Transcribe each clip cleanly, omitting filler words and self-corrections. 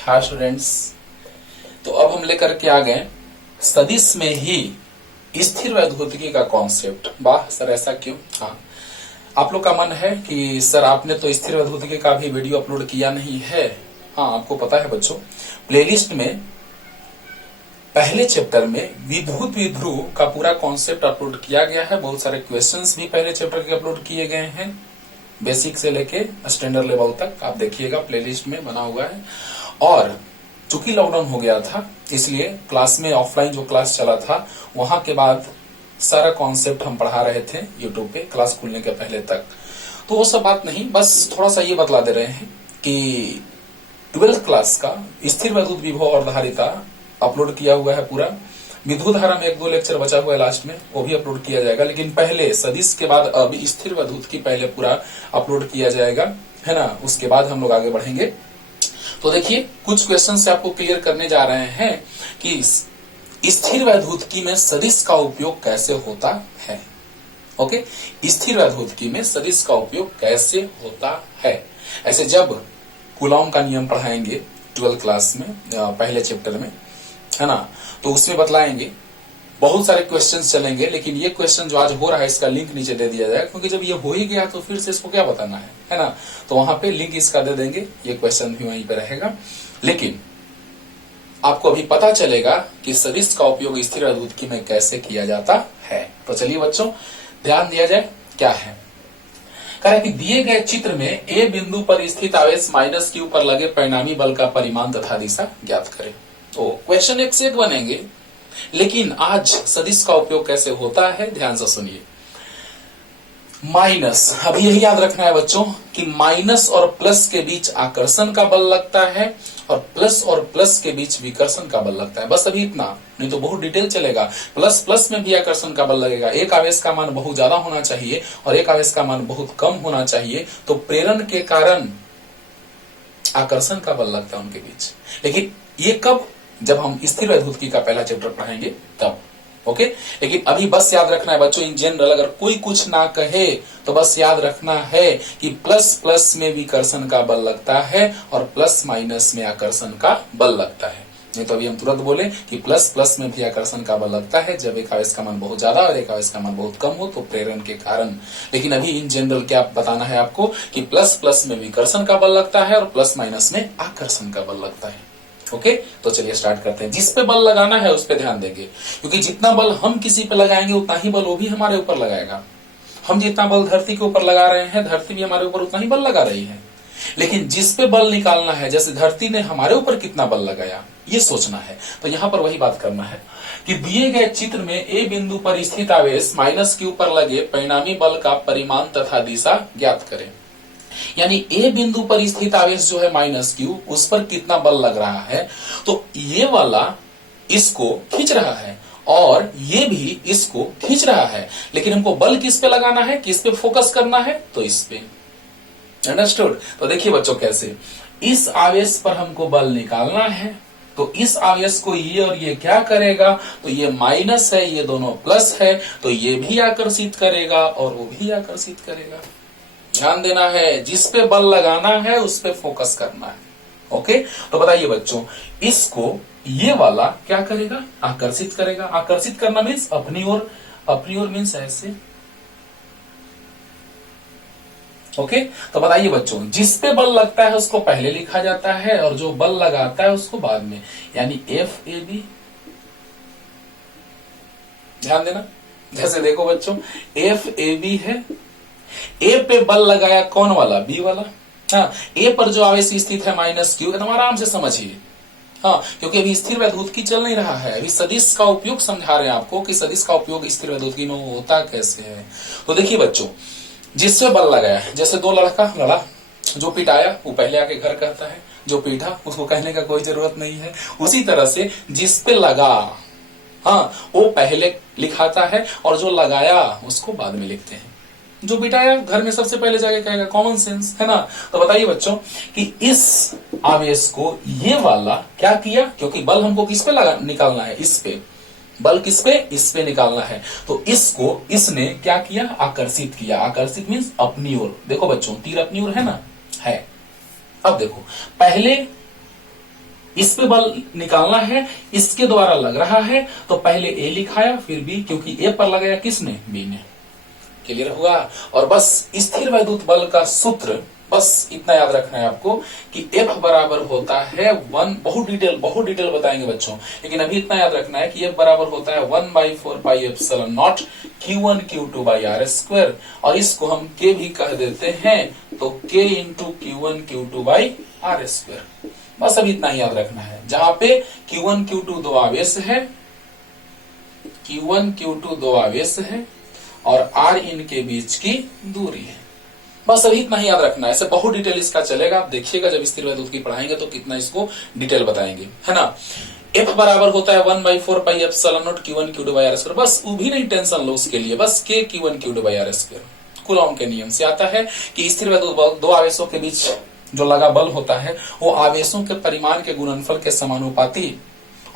Hi students. तो अब हम लेकर के आ गए सदिश में ही स्थिर वैद्युतिकी का कॉन्सेप्ट। वाह सर, ऐसा क्यों? हाँ, आप लोग का मन है कि सर आपने तो स्थिर वैद्युतिकी का भी वीडियो अपलोड किया नहीं है। हाँ, आपको पता है बच्चों, प्लेलिस्ट में पहले चैप्टर में विद्युत विध्रुव का पूरा कॉन्सेप्ट अपलोड किया गया है। बहुत सारे क्वेश्चंस भी पहले चैप्टर के अपलोड किए गए हैं, बेसिक से लेके स्टैंडर्ड लेवल तक। आप देखिएगा, प्लेलिस्ट में बना हुआ है। और चूंकि लॉकडाउन हो गया था, इसलिए क्लास में ऑफलाइन जो क्लास चला था वहां के बाद सारा कॉन्सेप्ट हम पढ़ा रहे थे यूट्यूब पे क्लास खुलने के पहले तक। तो वो सब बात नहीं, बस थोड़ा सा ये बतला दे रहे हैं कि 12th क्लास का स्थिर वैद्युत विभव और धारिता अपलोड किया हुआ है पूरा। विद्युत धारा में 1-2 लेक्चर बचा हुआ है लास्ट में, वो भी अपलोड किया जाएगा। लेकिन पहले सदिश के बाद अब स्थिर वैद्युत की पहले पूरा अपलोड किया जाएगा, है ना। उसके बाद हम लोग आगे बढ़ेंगे। तो देखिए, कुछ क्वेश्चन से आपको क्लियर करने जा रहे हैं कि स्थिर वैद्युतिकी में सदिश का उपयोग कैसे होता है। ओके, स्थिर वैद्युतिकी में सदिश का उपयोग कैसे होता है। ऐसे जब कूलॉम का नियम पढ़ाएंगे 12th क्लास में पहले चैप्टर में, है ना, तो उसमें बतलाएंगे। बहुत सारे क्वेश्चंस चलेंगे, लेकिन ये क्वेश्चन जो आज हो रहा है इसका लिंक नीचे दे दिया जाएगा, क्योंकि जब ये हो ही गया तो फिर से इसको क्या बताना है ना। तो वहां पे लिंक इसका दे देंगे, ये क्वेश्चन भी वहीं पे रहेगा। लेकिन आपको अभी पता चलेगा कि सदिश का उपयोग स्थिर वैद्युतिकी में कैसे किया जाता है। तो चलिए बच्चों, ध्यान दिया जाए क्या है। कह रहे कि दिए गए चित्र में ए बिंदु पर स्थित आवेश -q पर लगे परिणामी बल का परिमाण तथा दिशा ज्ञात करें। तो क्वेश्चन एक से एक बनेंगे, लेकिन आज सदिश का उपयोग कैसे होता है ध्यान से सुनिए। माइनस, अभी यही याद रखना है बच्चों कि माइनस और प्लस के बीच आकर्षण का बल लगता है और प्लस के बीच विकर्षण का बल लगता है। बस अभी इतना, नहीं तो बहुत डिटेल चलेगा। प्लस में भी आकर्षण का बल लगेगा। एक आवेश का मान बहुत ज्यादा होना चाहिए और एक आवेश का मान बहुत कम होना चाहिए, तो प्रेरण के कारण आकर्षण का बल लगता है उनके बीच। लेकिन ये कब? जब हम स्थिर वैद्युतिकी का पहला चैप्टर पढ़ाएंगे तब। ओके, लेकिन अभी बस याद रखना है बच्चों, इन जनरल अगर कोई कुछ ना कहे तो बस याद रखना है कि प्लस में विकर्षण का बल लगता है और प्लस माइनस में आकर्षण का बल लगता है। नहीं तो अभी हम तुरंत बोले कि प्लस में भी आकर्षण का बल लगता है जब एक आवेश का मान बहुत ज्यादा और एक आवेश का मान बहुत कम हो, तो प्रेरण के कारण। लेकिन अभी इन जनरल क्या बताना है आपको कि प्लस में विकर्षण का बल लगता है और प्लस माइनस में आकर्षण का बल लगता है। ओके, तो चलिए स्टार्ट करते हैं। जिस पे बल लगाना है उस पे ध्यान देंगे, क्योंकि जितना बल हम किसी पे लगाएंगे उतना ही बल वो भी हमारे ऊपर लगाएगा। हम जितना बल धरती के ऊपर लगा रहे हैं, धरती भी हमारे ऊपर उतना ही बल लगा रही है। लेकिन जिस पे बल निकालना है, जैसे धरती ने हमारे ऊपर कितना बल लगाया, ये सोचना है। तो यहां पर वही बात करना है कि दिए गए चित्र में ए बिंदु पर स्थित आवेश -q पर लगे परिणामी बल का परिमाण तथा दिशा ज्ञात करें। यानी ए बिंदु पर स्थित आवेश जो है -q, उस पर कितना बल लग रहा है। तो ये वाला इसको खींच रहा है और ये भी इसको खींच रहा है, लेकिन हमको बल किस पे लगाना है, किस पे फोकस करना है, तो इस पे। अंडरस्टूड? तो देखिए बच्चों, कैसे इस आवेश पर हमको बल निकालना है, तो इस आवेश को ये और ये क्या करेगा, तो ये माइनस है, ये दोनों प्लस है, तो ये भी आकर्षित करेगा और वो भी आकर्षित करेगा। ध्यान देना है, जिस पे बल लगाना है उस पे फोकस करना है। ओके, तो बताइए बच्चों, इसको ये वाला क्या करेगा, आकर्षित करेगा। आकर्षित करना मीन्स अपनी ओर मीन्स ऐसे। ओके, तो बताइए बच्चों, जिस पे बल लगता है उसको पहले लिखा जाता है और जो बल लगाता है उसको बाद में, यानी FAB। ध्यान देना, जैसे देखो बच्चों, FAB है, ए पे बल लगाया कौन वाला, बी वाला। हाँ, ए पर जो आवेश स्थित है -q, एकदम आराम से समझिए। हाँ, क्योंकि अभी स्थिर वैद्युतिकी चल नहीं रहा है, अभी सदिश का उपयोग समझा रहे हैं आपको कि सदिश का उपयोग स्थिर वैद्युतिकी में होता कैसे है। तो देखिए बच्चों, जिससे बल लगाया, जैसे दो लड़का लड़ा, जो पिटाया वो पहले आके घर कहता है, जो पीटा उसको कहने का कोई जरूरत नहीं है। उसी तरह से जिस पे लगा, हाँ, वो पहले लिखाता है और जो लगाया उसको बाद में लिखते हैं। जो बिठाया घर में सबसे पहले जाके कहेगा, कॉमन सेंस, है ना। तो बताइए बच्चों कि इस आवेश को ये वाला क्या किया, क्योंकि बल हमको किस पे निकालना है, इस पे। बल किस पे, इस पे निकालना है, तो इसको इसने क्या किया, आकर्षित किया। आकर्षित मीन्स अपनी ओर। देखो बच्चों, तीर अपनी ओर है ना, है। अब देखो, पहले इस पे बल निकालना है, इसके द्वारा लग रहा है, तो पहले ए लिखाया फिर बी, क्योंकि ए पर लगाया किसने, बी ने। क्लियर हुआ। और बस स्थिर वैद्युत बल का सूत्र बस इतना याद रखना है आपको कि F बराबर होता है 1, बहुत डिटेल बताएंगे बच्चों, लेकिन अभी इतना याद रखना है कि F बराबर होता है 1/4 pi epsilon naught Q1 Q2 by are square, और इसको हम K भी कह देते हैं, तो K into Q1 Q2 by are square. बस अभी इतना ही याद रखना है, जहां पे Q1 Q2 दो आवेश है, Q1 Q2 दो आवेश है और R इनके बीच की दूरी है। बस अभी इतना ही याद रखना है, ऐसे बहुत डिटेल इसका चलेगा, आप देखिएगा जब स्थिर वैद्युत की पढ़ाएंगे तो कितना इसको डिटेल बताएंगे, है ना। F बराबर होता है 1/4 pi epsilon naught Q1 Q2 by are square. बस वो भी नहीं टेंशन लो उसके लिए, बस K Q1 Q2 by are square. Coulomb के नियम से आता है कि स्थिर वैद्युत बल दो आवेशों के बीच जो लगा बल होता है वो आवेशों के परिमाण के गुणनफल के समानुपाती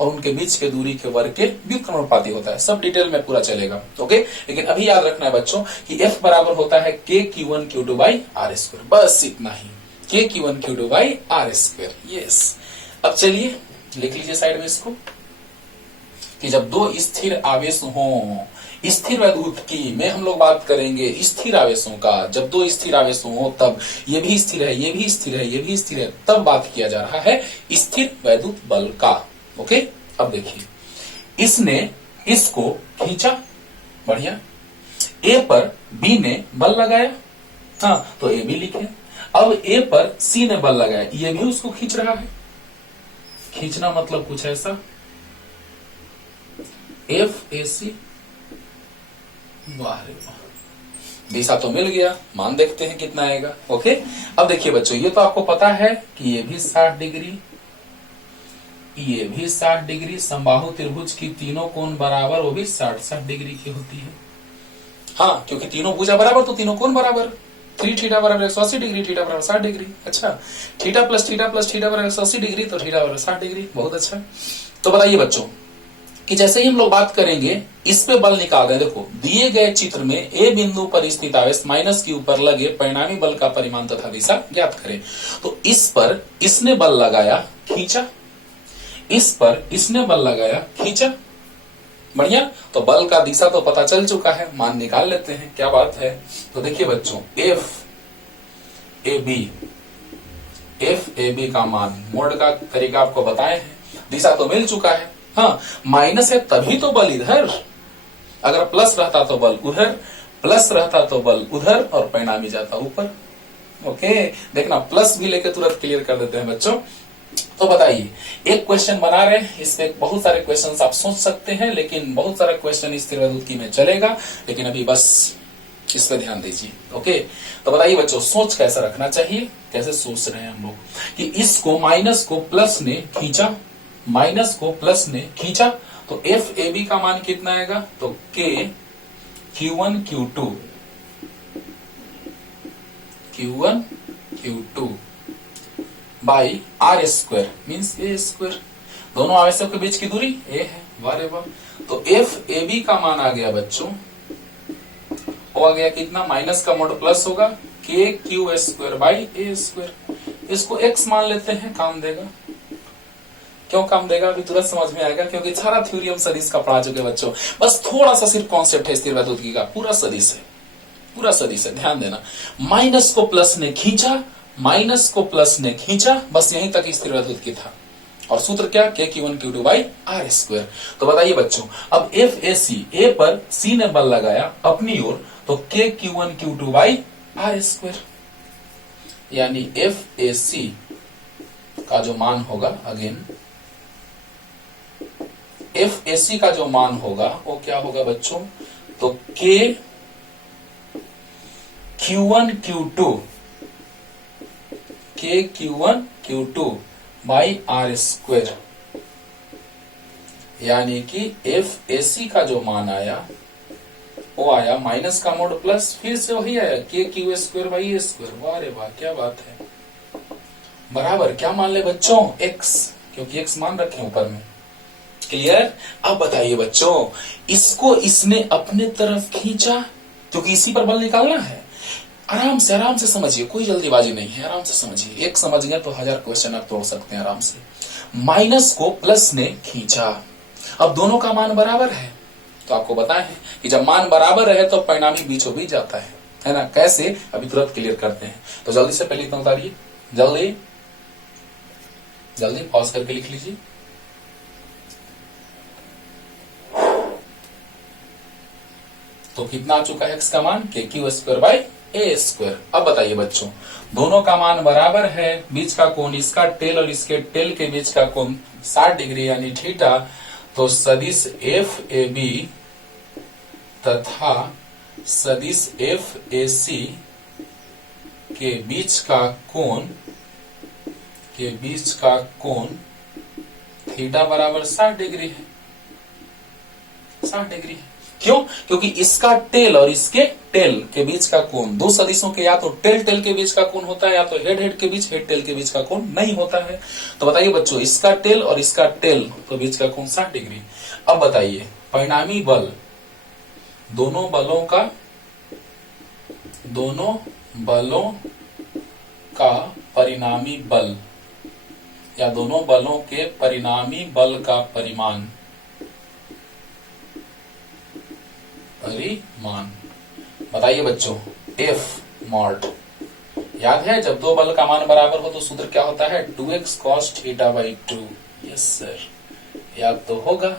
और उनके बीच के दूरी के वर्ग के व्युत्क्रमानुपाती होता है। सब डिटेल में पूरा चलेगा, ओके। लेकिन अभी याद रखना है बच्चों कि F बराबर होता है K Q1 Q2 by are square. बस इतना ही, K Q1 Q2 by are square. Yes, अब चलिए लिख लीजिए साइड में इसको कि जब दो स्थिर आवेश हों, स्थिर वैद्युत की में हम लोग बात करेंगे स्थिर आवेशों का। जब दो स्थिर आवेश हों तब ये भी स्थिर है, ये भी स्थिर है, ये भी स्थिर है, तब बात किया जा रहा है स्थिर वैद्युत बल का, ओके। अब देखिए, इसने इसको खींचा, बढ़िया, ए पर बी ने बल लगाया, हाँ तो ए बी लिखे। अब ए पर सी ने बल लगाया, ये भी उसको खींच रहा है। खींचना मतलब कुछ ऐसा, एफ ए सी, वाह रे वाह, दिशा तो मिल गया, मान देखते हैं कितना आएगा, ओके। अब देखिए बच्चों, ये तो आपको पता है कि ये भी 60 डिग्री, ये भी 60 डिग्री, समबाहु त्रिभुज की तीनों कोण बराबर, वो भी 60-60 डिग्री की होती है। हाँ, क्योंकि तीनों भुजा बराबर तो तीनों कोण बराबर, 3 थीटा बराबर 180 डिग्री, थीटा बराबर 60 डिग्री। अच्छा, थीटा प्लस थीटा बराबर 180 डिग्री, तो थीटा बराबर 60 डिग्री। बहुत अच्छा। तो बताइए बच्चों कि जैसे ही हम लोग बात करेंगे इस पे बल निकाल रहे हैं, देखो दिए गए चित्र में ए बिंदु पर स्थित आवेश माइनस के ऊपर लगे परिणामी बल का परिमाण तथा दिशा ज्ञात करें। तो इस पर इसने बल लगाया, खींचा, इस पर इसने बल लगाया, खींचा, बढ़िया। तो बल का दिशा तो पता चल चुका है, मान निकाल लेते हैं, क्या बात है। तो देखिए बच्चों, एफ ए बी का मान, मोड का तरीका आपको बताए हैं, दिशा तो मिल चुका है। हाँ, माइनस है तभी तो बल इधर, अगर प्लस रहता तो बल उधर, प्लस रहता तो बल उधर और परिणामी जाता ऊपर, ओके। देखना, प्लस भी लेके तुरंत क्लियर कर देते हैं बच्चों। तो बताइए, एक क्वेश्चन बना रहे हैं, इसमें बहुत सारे क्वेश्चंस आप सोच सकते हैं, लेकिन बहुत सारा क्वेश्चन स्थिर वैद्युत की में चलेगा, लेकिन अभी बस इस पे ध्यान दीजिए, ओके। तो बताइए बच्चों, सोच कैसा रखना चाहिए, कैसे सोच रहे हैं हम लोग कि इसको माइनस को प्लस ने खींचा, माइनस को प्लस ने खींचा, तो एफ ए बी का मान कितना आएगा, तो K Q1 Q2 by are square means a square, दोनों आवेशों के बीच की दूरी ए है, वाह रे वाह। तो एफ ए बी का मान आ गया बच्चों, हो गया कितना, माइनस का मोड प्लस होगा, के Q square by a square. इसको एक्स मान लेते हैं, काम देगा। क्यों काम देगा अभी तुरंत समझ में आएगा, क्योंकि सारा थ्योरी हम सदिश का पढ़ा चुके बच्चों, बस थोड़ा सा सिर्फ कॉन्सेप्ट है स्थिर वैद्युत का, पूरा सदिश है, पूरा सदिश है, ध्यान देना। माइनस को प्लस ने खींचा, माइनस को प्लस ने खींचा, बस यहीं तक स्थिर वैद्युत की था। और सूत्र क्या, के Q1 Q2 by are square. तो बताइए बच्चों, अब एफ ए सी, ए पर सी ने बल लगाया अपनी ओर, तो K Q1 Q2 by are square, यानी एफ ए सी का जो मान होगा, अगेन एफ ए सी का जो मान होगा वो क्या होगा बच्चों, तो K Q1 Q2 by are square, यानी कि एफ ए सी का जो मान आया वो आया माइनस का मोड प्लस, फिर से वही आया के Q square by a square, वाह रे वाह, क्या बात है। बराबर क्या मान ले बच्चों, एक्स, क्योंकि एक्स मान रखे ऊपर में, क्लियर। अब बताइए बच्चों, इसको इसने अपने तरफ खींचा, क्योंकि इसी पर बल निकालना है। आराम से समझिए, कोई जल्दीबाजी नहीं है, आराम से समझिए, एक समझ गए तो 1000 क्वेश्चन आप तोड़ सकते हैं आराम से। माइनस को प्लस ने खींचा। अब दोनों का मान बराबर है, तो आपको बताए हैं कि जब मान बराबर रहे तो परिणामी बीचों बीच जाता है ना। कैसे, अभी तुरंत क्लियर करते हैं। तो जल्दी से पहले इतना उतारिए, जल्दी जल्दी पॉज करके लिख लीजिए। तो कितना आ चुका है x का मान, के Q square by a square. अब बताइए बच्चों, दोनों का मान बराबर है, बीच का कोण, इसका टेल और इसके टेल के बीच का कोण 60 डिग्री यानी थीटा। तो सदिश एफ ए बी तथा सदिश एफ ए सी के बीच का कोण थीटा बराबर 60 डिग्री है। 60 डिग्री है क्यों? क्योंकि इसका टेल और इसके टेल के बीच का कोण, दो सदिशों के या तो टेल टेल के बीच का कोण होता है या तो हेड हेड के बीच, हेड टेल के बीच का कोण नहीं होता है। तो बताइए बच्चों, इसका टेल और इसका टेल के बीच का कोण 60 डिग्री। अब बताइए परिणामी बल, दोनों बलों का परिणामी बल या दोनों बलों के परिणामी बल का परिमाण बताइए बच्चों, एफ मॉड। याद है जब दो बल का मान बराबर हो तो सूत्र क्या होता है, 2x cos theta by 2। Yes sir, याद तो होगा।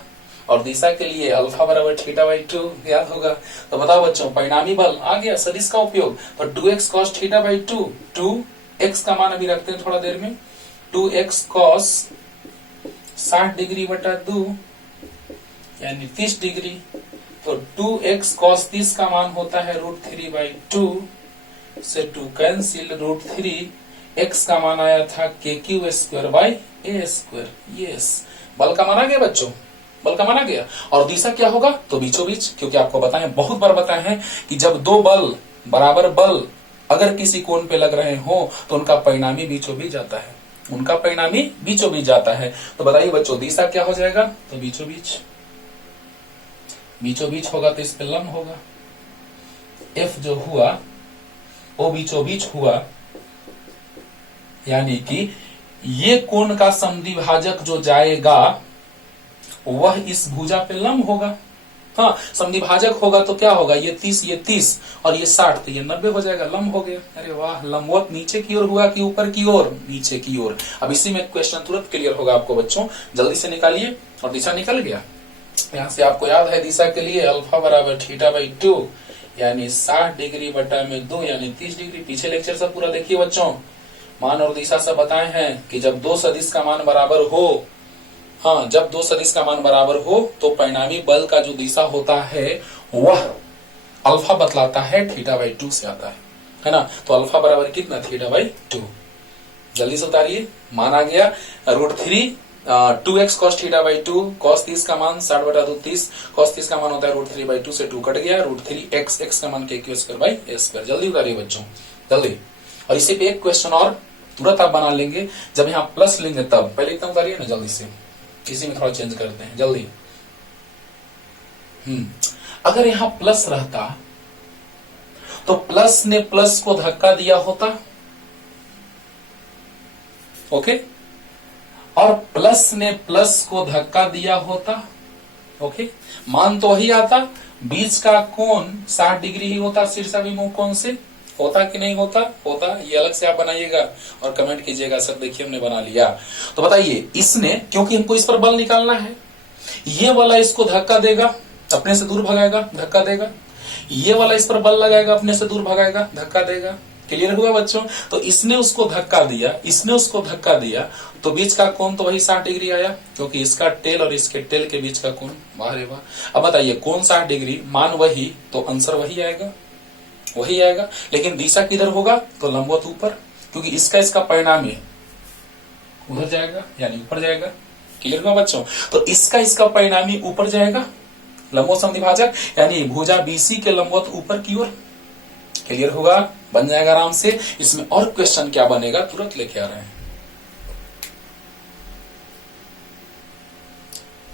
और दिशा के लिए अल्फा बराबर थीटा बाई 2 याद होगा। तो बताओ बच्चों, परिणामी बल आ गया, सदिश का उपयोग। तो 2x cos theta by 2, 2x का मान अभी रखते हैं थोड़ा देर में, 2x cos 60 डिग्री बटा 2 यानी 30 डिग्री। तो 2x cos 30 का मान होता है √3 बाई 2 से 2 कैंसिल, √3 x का मान आया था के Q square by a square. Yes, बल का मान आ गया बच्चों, बल का मान आ गया। और दिशा क्या होगा, तो बीचों बीच, क्योंकि आपको बताएं, बहुत बार बताए हैं कि जब दो बल बराबर बल अगर किसी कोण पे लग रहे हो तो उनका परिणामी बीचों बीच जाता है, उनका परिणामी बीचों बीच जाता है। तो बताइए बच्चों, दिशा क्या हो जाएगा, तो बीचों बीच, बीचों बीच होगा तो इस पे लंब होगा। F जो हुआ वो बीचों बीच हुआ, यानी कि ये कोण का समद्विभाजक जो जाएगा वह इस भुजा पे लंब होगा। हाँ, समद्विभाजक होगा तो क्या होगा, ये 30 और ये 60 तो ये 90 हो जाएगा, लंब हो गया। अरे वाह, लंबवत नीचे की ओर हुआ कि ऊपर की ओर, नीचे की ओर। अब इसी में क्वेश्चन तुरंत क्लियर होगा आपको बच्चों, जल्दी से निकालिए। और दिशा निकल गया। यहाँ से आपको याद है दिशा के लिए अल्फा बराबर थीटा बाई 2 यानी 60 डिग्री बटा में 2 यानी 30 डिग्री। पीछे लेक्चर सब पूरा देखिए बच्चों, मान और दिशा से बताए हैं कि जब दो सदिश का मान बराबर हो, हाँ, जब दो सदिश का मान बराबर हो तो परिणामी बल का जो दिशा होता है वह अल्फा बतलाता है थीटा बाई 2 से आता है ना। तो अल्फा बराबर कितना, थीटा बाई 2। जल्दी से उतारिए, मान आ गया √3 2x cos theta by 2, cos 30 का मान 60 बटा 2 30, cos 30 का मान होता है √3 बाई 2 से 2 कट गया, √3 x का मान के Q square by a square. जल्दी उतारिए बच्चों, जल्दी। और इसी पे एक क्वेश्चन और तुरंत आप बना लेंगे, जब यहाँ प्लस लेंगे तब। पहले इतना उतारिए ना जल्दी से, इसी में थोड़ा चेंज करते हैं जल्दी। अगर यहाँ प्लस रहता तो प्लस ने प्लस को धक्का दिया होता, ओके, और प्लस ने प्लस को धक्का दिया होता, ओके, मान तो वही आता, बीच का कोण 60 डिग्री ही होता शीर्षाभिमुख कोण से, होता कि नहीं होता, होता। ये अलग से आप बनाइएगा और कमेंट कीजिएगा, सर देखिए हमने बना लिया। तो बताइए, इसने, क्योंकि हमको इस पर बल निकालना है, ये वाला इसको धक्का देगा, अपने से दूर भगाएगा, धक्का देगा, ये वाला इस पर बल लगाएगा, अपने से दूर भगाएगा, धक्का देगा। क्लियर हुआ बच्चों? तो इसने उसको धक्का दिया, इसने उसको धक्का दिया, तो बीच का कोण तो वही 60 डिग्री आया, क्योंकि इसका टेल और इसके टेल के बीच का कोण, वाह रे वाह। अब बताइए, कोण 60 डिग्री, मान वही, तो आंसर वही आएगा, वही आएगा। लेकिन दिशा किधर होगा, तो लंबवत ऊपर, क्योंकि इसका परिणामी उधर जाएगा यानी ऊपर जाएगा। क्लियर हुआ बच्चों? तो इसका परिणामी ऊपर जाएगा, लंबवत समद्विभाजक यानी भुजा बीसी के लंबवत ऊपर की ओर। क्लियर होगा, बन जाएगा आराम से। इसमें और क्वेश्चन क्या बनेगा, तुरंत लेके आ रहे हैं,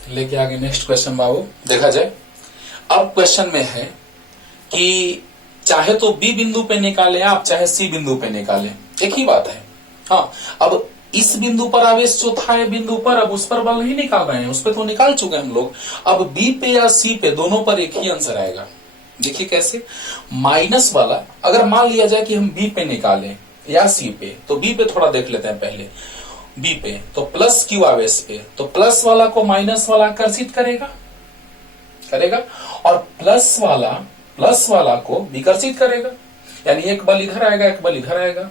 लेके आगे नेक्स्ट क्वेश्चन बाबू, देखा जाए। अब क्वेश्चन में है कि चाहे तो बी बिंदु पे निकाले आप, चाहे सी बिंदु पे निकाले, एक ही बात है। हाँ, अब इस बिंदु पर आवेश जो था ये बिंदु पर, अब उस पर बल नहीं निकाल रहे हैं, उस पर तो निकाल चुके हैं हम लोग। अब बी पे या सी पे दोनों पर एक ही आंसर आएगा। देखिए कैसे, माइनस वाला अगर मान लिया जाए कि हम बी पे निकालें या सी पे, तो बी पे थोड़ा देख लेते हैं पहले। बी पे तो प्लस क्यू आवेश पे, तो प्लस वाला को माइनस वाला आकर्षित करेगा और प्लस वाला को विकर्षित करेगा, यानी एक बल इधर आएगा एक बल इधर आएगा,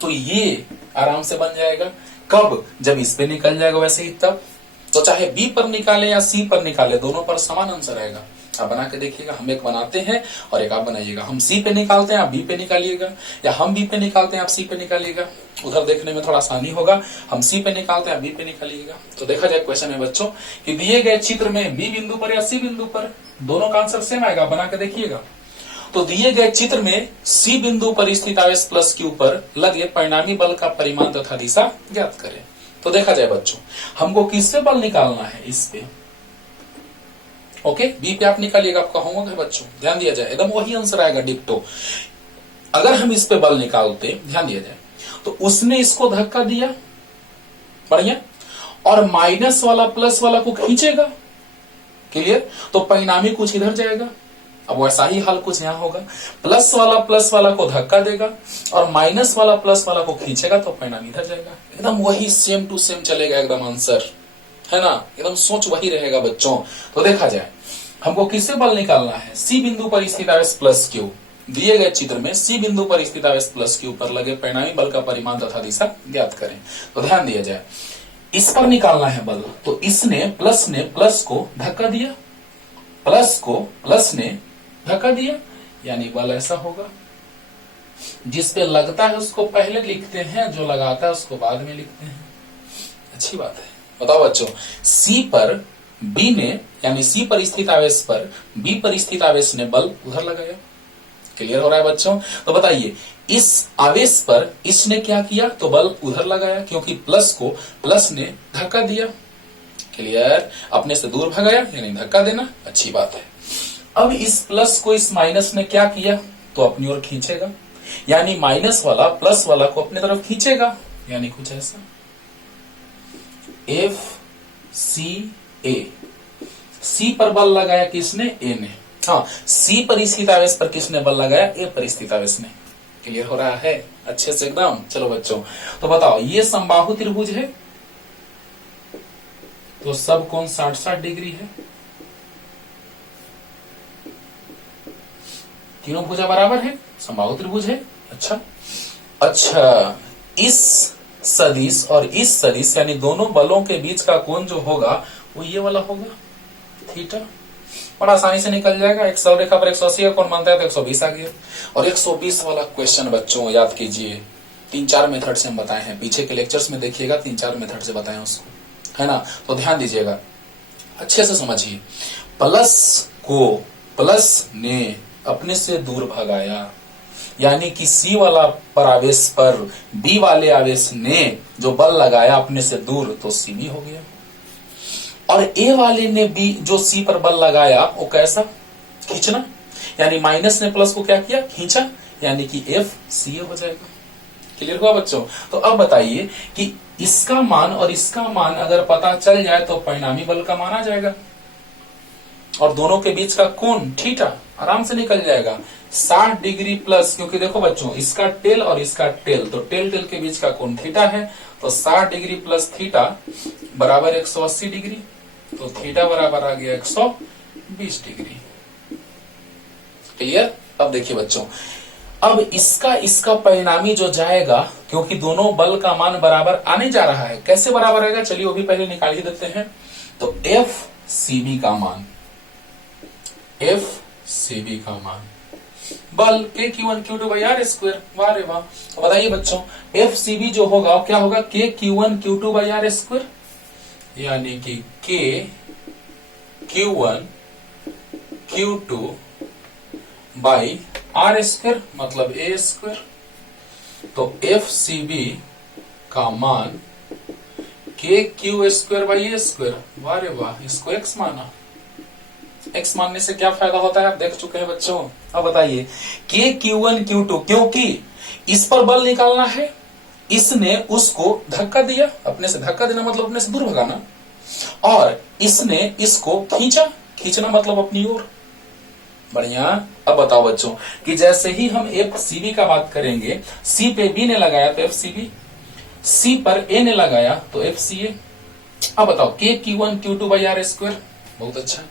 तो ये आराम से बन जाएगा। कब, जब इस पे निकल जाएगा वैसे ही तब। तो चाहे बी पर निकाले या सी पर निकाले, दोनों पर समान आंसर आएगा। आप बना के देखिएगा, हम एक बनाते हैं और एक आप बनाइएगा। हम सी पे निकालते हैं, आप बी पे निकालिएगा, या हम बी पे निकालते हैं, आप सी पे निकालिएगा। उधर देखने में थोड़ा आसानी होगा। हम सी पे निकालते हैं, आप बी पे निकालिएगा। तो देखा जाए क्वेश्चन में बच्चों कि दिए गए चित्र में बी बिंदु पर या सी बिंदु पर, दोनों का आंसर सेम आएगा। बना के देखिएगा। तो दिए गए चित्र में सी बिंदु पर स्थित आवेश प्लस क्यू पर लगे परिणामी बल का परिमाण तथा दिशा ज्ञात करें। तो देखा जाए बच्चों, हमको किससे बल निकालना है, इस पे। ओके, बी पे आप निकालिएगा, आपका होमवर्क है बच्चों, ध्यान दिया जाए, एकदम वही आंसर आएगा डिक्टो। अगर हम इस पे बल निकालते, ध्यान दिया जाए, तो उसने इसको धक्का दिया, बढ़िया, और माइनस वाला प्लस वाला को खींचेगा, क्लियर। तो परिणामी कुछ इधर जाएगा। अब वैसा ही हाल कुछ यहां होगा, प्लस वाला को धक्का देगा और माइनस वाला प्लस वाला को खींचेगा, तो परिणाम इधर जाएगा। एकदम वही सेम टू सेम चलेगा, एकदम आंसर है ना, एकदम सोच वही रहेगा बच्चों। तो देखा जाए, हमको किससे बल निकालना है, सी बिंदु पर स्थित आवेश प्लस क्यू। दिए गए चित्र में सी बिंदु पर स्थित आवेश प्लस क्यू पर लगे परिणामी बल का परिमाण तथा दिशा ज्ञात करें। तो ध्यान दिया जाए, इस पर निकालना है बल, तो इसने प्लस ने प्लस को धक्का दिया, प्लस ने धक्का दिया, यानी बल ऐसा होगा। जिस पे लगता है उसको पहले लिखते हैं, जो लगाता है उसको बाद में लिखते हैं। अच्छी बात है। बताओ बच्चों, सी पर बी ने, यानी सी पर स्थित आवेश पर बी पर स्थित आवेश ने बल उधर लगाया। क्लियर हो रहा है बच्चों। तो बताइए, इस आवेश पर इसने क्या किया, तो बल उधर लगाया, क्योंकि प्लस को प्लस ने धक्का दिया। क्लियर, अपने से दूर भगाया, यानी धक्का देना। अच्छी बात है। अब इस प्लस को इस माइनस ने क्या किया, तो अपनी ओर खींचेगा, यानी माइनस वाला प्लस वाला को अपनी तरफ खींचेगा, यानी कुछ ऐसा। एफ सी ए, सी पर बल लगाया किसने, ए ने। हाँ, सी पर स्थित आवेश पर किसने बल लगाया, ए पर स्थित आवेश ने। क्लियर हो रहा है अच्छे से एकदम। चलो बच्चों, तो बताओ, ये समबाहु त्रिभुज है, तो सब कोण 60-60 डिग्री है। तीनों भुजा बराबर है, समबाहु त्रिभुज है। अच्छा, इस सदिश और इस सदिश, यानी दोनों बलों के बीच का कोण जो होगा वो ये वाला होगा, थीटा। बड़ा आसानी से निकल जाएगा। एक सरल रेखा पर 180 का कोण बनता है, तो 120 आ गया। और 120 वाला क्वेश्चन बच्चों याद कीजिए, 3-4 मेथड से हम बताए हैं, पीछे के लेक्चर्स में देखिएगा, 3-4 मेथड से बताए उसको, है ना। तो ध्यान दीजिएगा, अच्छे से समझिए। प्लस ने अपने से दूर भगाया, यानी कि सी वाला पर आवेश पर बी वाले आवेश ने जो बल लगाया अपने से दूर, तो सी बी हो गया। और ए वाले ने बी जो सी पर बल लगाया, वो कैसा, खींचना, यानी माइनस ने प्लस को क्या किया, खींचा, यानी कि एफ सी ए हो जाएगा। क्लियर हुआ बच्चों। तो अब बताइए कि इसका मान और इसका मान अगर पता चल जाए तो परिणामी बल का मान आ जाएगा, और दोनों के बीच का कोण थीटा आराम से निकल जाएगा। 60 डिग्री प्लस, क्योंकि देखो बच्चों, इसका टेल और इसका टेल, तो टेल के बीच का कोण थीटा है, तो 60 डिग्री प्लस थीटा बराबर 180 डिग्री, तो थीटा बराबर आ गया 120 डिग्री। क्लियर। अब देखिए बच्चों, अब इसका परिणामी जो जाएगा, क्योंकि दोनों बल का मान बराबर आने जा रहा है, कैसे बराबर आएगा, चलिए वो भी पहले निकाल ही देते हैं। तो एफ सी बी का मान, बल के Q1 Q2 by are square. वाह रे वाह। तो बताइए बच्चों, एफ सी बी जो होगा वो क्या होगा, के Q1 Q2 by are square, यानी कि के Q1 Q2 by are square, मतलब ए स्क्वायर। तो एफ सी बी का मान के Q square by a square. वाह रे वाह, इसको एक्स माना। एक्स मानने से क्या फायदा होता है, आप देख चुके हैं बच्चों। अब बताइए, के Q1 Q2, क्योंकि इस पर बल निकालना है, इसने उसको धक्का दिया, अपने से धक्का देना मतलब अपने से दूर भगाना, और इसने इसको खींचा, खींचना मतलब अपनी ओर। बढ़िया। अब बताओ बच्चों कि जैसे ही हम एफ सी बी का बात करेंगे, सी पे बी ने लगाया तो एफ सी बी, सी पर ए ने लगाया तो एफ सी ए। अब बताओ K Q one Q two by are square, बहुत अच्छा।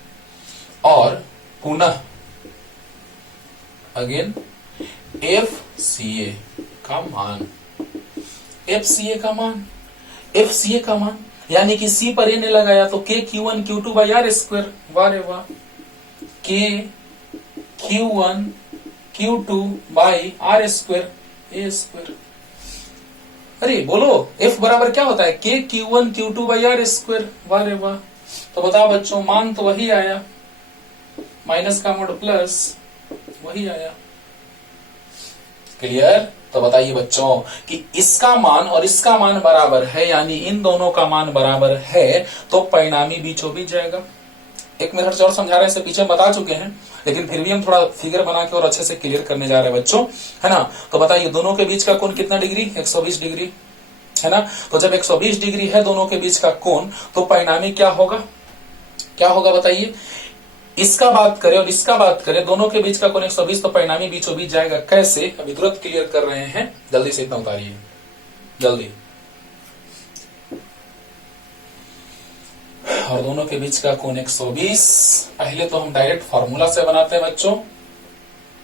और पुनः अगेन एफ सी ए का मान, एफ सी ए का मान, एफ सी ए का मान, यानी कि सी पर ए ने लगाया तो K Q one Q two by are square, वाह रे वाह, K Q one Q two by are square a square. अरे बोलो एफ बराबर क्या होता है, K Q one Q two by are square, वाह रे वाह। तो बताओ बच्चों मान तो वही आया, माइनस का मोड प्लस वही आया। क्लियर। तो बताइए बच्चों कि इसका मान और इसका मान बराबर है, यानी इन दोनों का मान बराबर है, तो परिणामी बीचों बीच जाएगा। एक मेथड से और समझा रहे हैं, इससे पीछे बता चुके हैं, लेकिन फिर भी हम थोड़ा फिगर बना के और अच्छे से क्लियर करने जा रहे हैं बच्चों, है ना। तो बताइए दोनों के बीच का कोण कितना डिग्री, 120 डिग्री, है ना। तो जब 120 डिग्री है दोनों के बीच का कोण, तो परिणामी क्या होगा, क्या होगा बताइए। इसका बात करें और इसका बात करें, दोनों के बीच का कोण 120, तो परिणामी बीचों बीच जाएगा। कैसे, अभी तुरंत क्लियर कर रहे हैं, जल्दी से इतना उतारिए जल्दी। और दोनों के बीच का कोण 120, पहले तो हम डायरेक्ट फॉर्मूला से बनाते हैं बच्चों,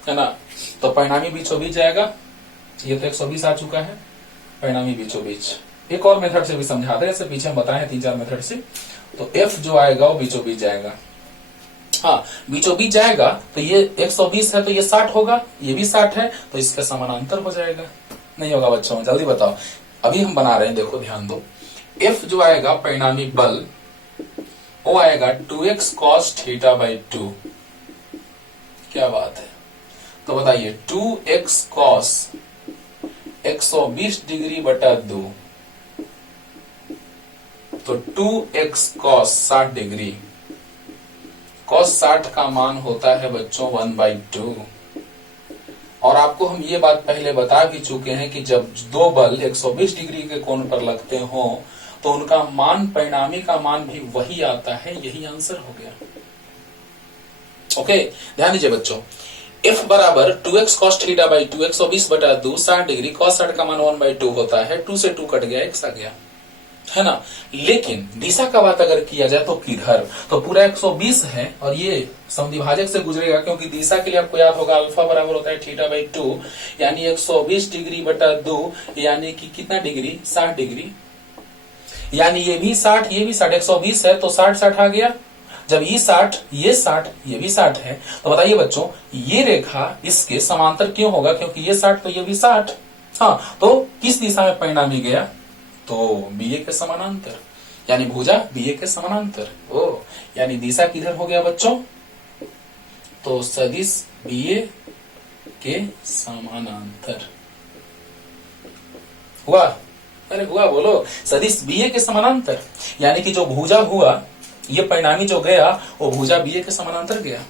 है ना। तो परिणामी बीचों बीच जाएगा, ये तो 120 आ चुका है, परिणामी बीचों बीच। एक और मेथड से भी समझाते हैं, इससे पीछे हम बताए हैं 3-4 मेथड से। तो एफ जो आएगा वो बीचों बीच जाएगा, हाँ बीचों बीच जाएगा, तो ये 120 है तो ये 60 होगा, ये भी 60 है, तो इसका समानांतर हो जाएगा। नहीं होगा बच्चों, जल्दी बताओ। अभी हम बना रहे हैं, देखो ध्यान दो। एफ जो आएगा परिणामी बल, वो आएगा 2x cos थीटा बाई 2। क्या बात है। तो बताइए 2x cos 120 डिग्री बटा 2, तो 2x cos 60 डिग्री, cos 60 का मान होता है बच्चों 1/2। और आपको हम ये बात पहले बता भी चुके हैं कि जब दो बल 120 डिग्री के कोण पर लगते हो तो उनका मान, परिणामी का मान भी वही आता है। यही आंसर हो गया। ओके, ध्यान दीजिए बच्चों। F बराबर 2x cos थीटा बाई 2, 120 बटा 2, 60 डिग्री, cos 60 का मान 1/2 होता है। 2 से 2 कट गया, x आ गया, है ना। लेकिन दिशा का बात अगर किया जाए तो किधर, तो पूरा 120 है और ये समद्विभाजक से गुजरेगा, क्योंकि दिशा के लिए आपको याद होगा अल्फा बराबर होता है थीटा बाई 2, यानी 120 डिग्री बटा 2, यानी कि कितना डिग्री, 60 डिग्री, यानी ये भी 60 ये भी 60, 120 है तो 60 आ गया। जब ये 60 ये 60 ये भी 60 है, तो बताइए बच्चों ये रेखा इसके समांतर क्यों होगा, क्योंकि ये 60 तो ये भी 60। हाँ, तो किस दिशा में परिणामी गया, तो बीए के समानांतर, यानी भुजा बीए के समानांतर। ओ, यानी दिशा किधर हो गया बच्चों, तो सदिश बीए के समानांतर हुआ। अरे हुआ, बोलो, सदिश बीए के समानांतर, यानी कि जो भुजा हुआ, ये परिणामी जो गया वो भुजा बीए के समानांतर गया।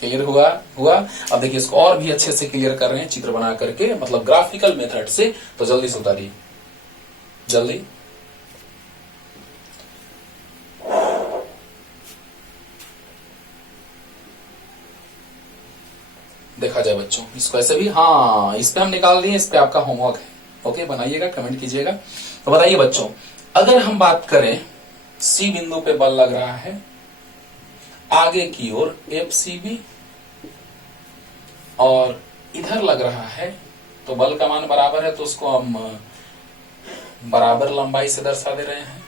क्लियर हुआ। अब देखिए इसको और भी अच्छे से क्लियर कर रहे हैं चित्र बना करके, मतलब ग्राफिकल मेथड से। तो जल्दी से उतारिए जल्दी। देखा जाए बच्चों, इसको ऐसे भी, हाँ इस पे हम निकाल दिए, इस पे आपका होमवर्क है। ओके, बनाइएगा, कमेंट कीजिएगा। तो बताइए बच्चों, अगर हम बात करें सी बिंदु पे बल लग रहा है आगे की ओर एफ सी बी, और इधर लग रहा है, तो बल का मान बराबर है, तो उसको हम बराबर लंबाई से दर्शा दे रहे हैं।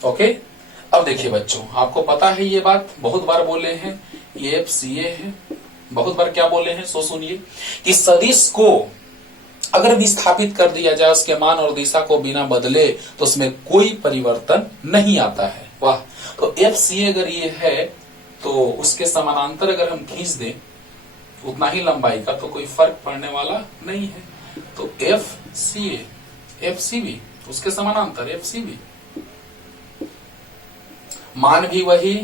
ओके, अब देखिए बच्चों, आपको पता है ये बात, बहुत बार बोले हैं, ये एफ सी ए है, बहुत बार क्या बोले हैं, सो सुनिए कि सदिश को अगर विस्थापित कर दिया जाए, उसके मान और दिशा को बिना बदले, तो उसमें कोई परिवर्तन नहीं आता है। वाह। तो एफ सी ए अगर ये है, तो उसके समानांतर अगर हम खींच दें उतना ही लंबाई का, तो कोई फर्क पड़ने वाला नहीं है। तो एफ सी ए, एफ सी बी, उसके समानांतर एफ सी बी। मान भी वही,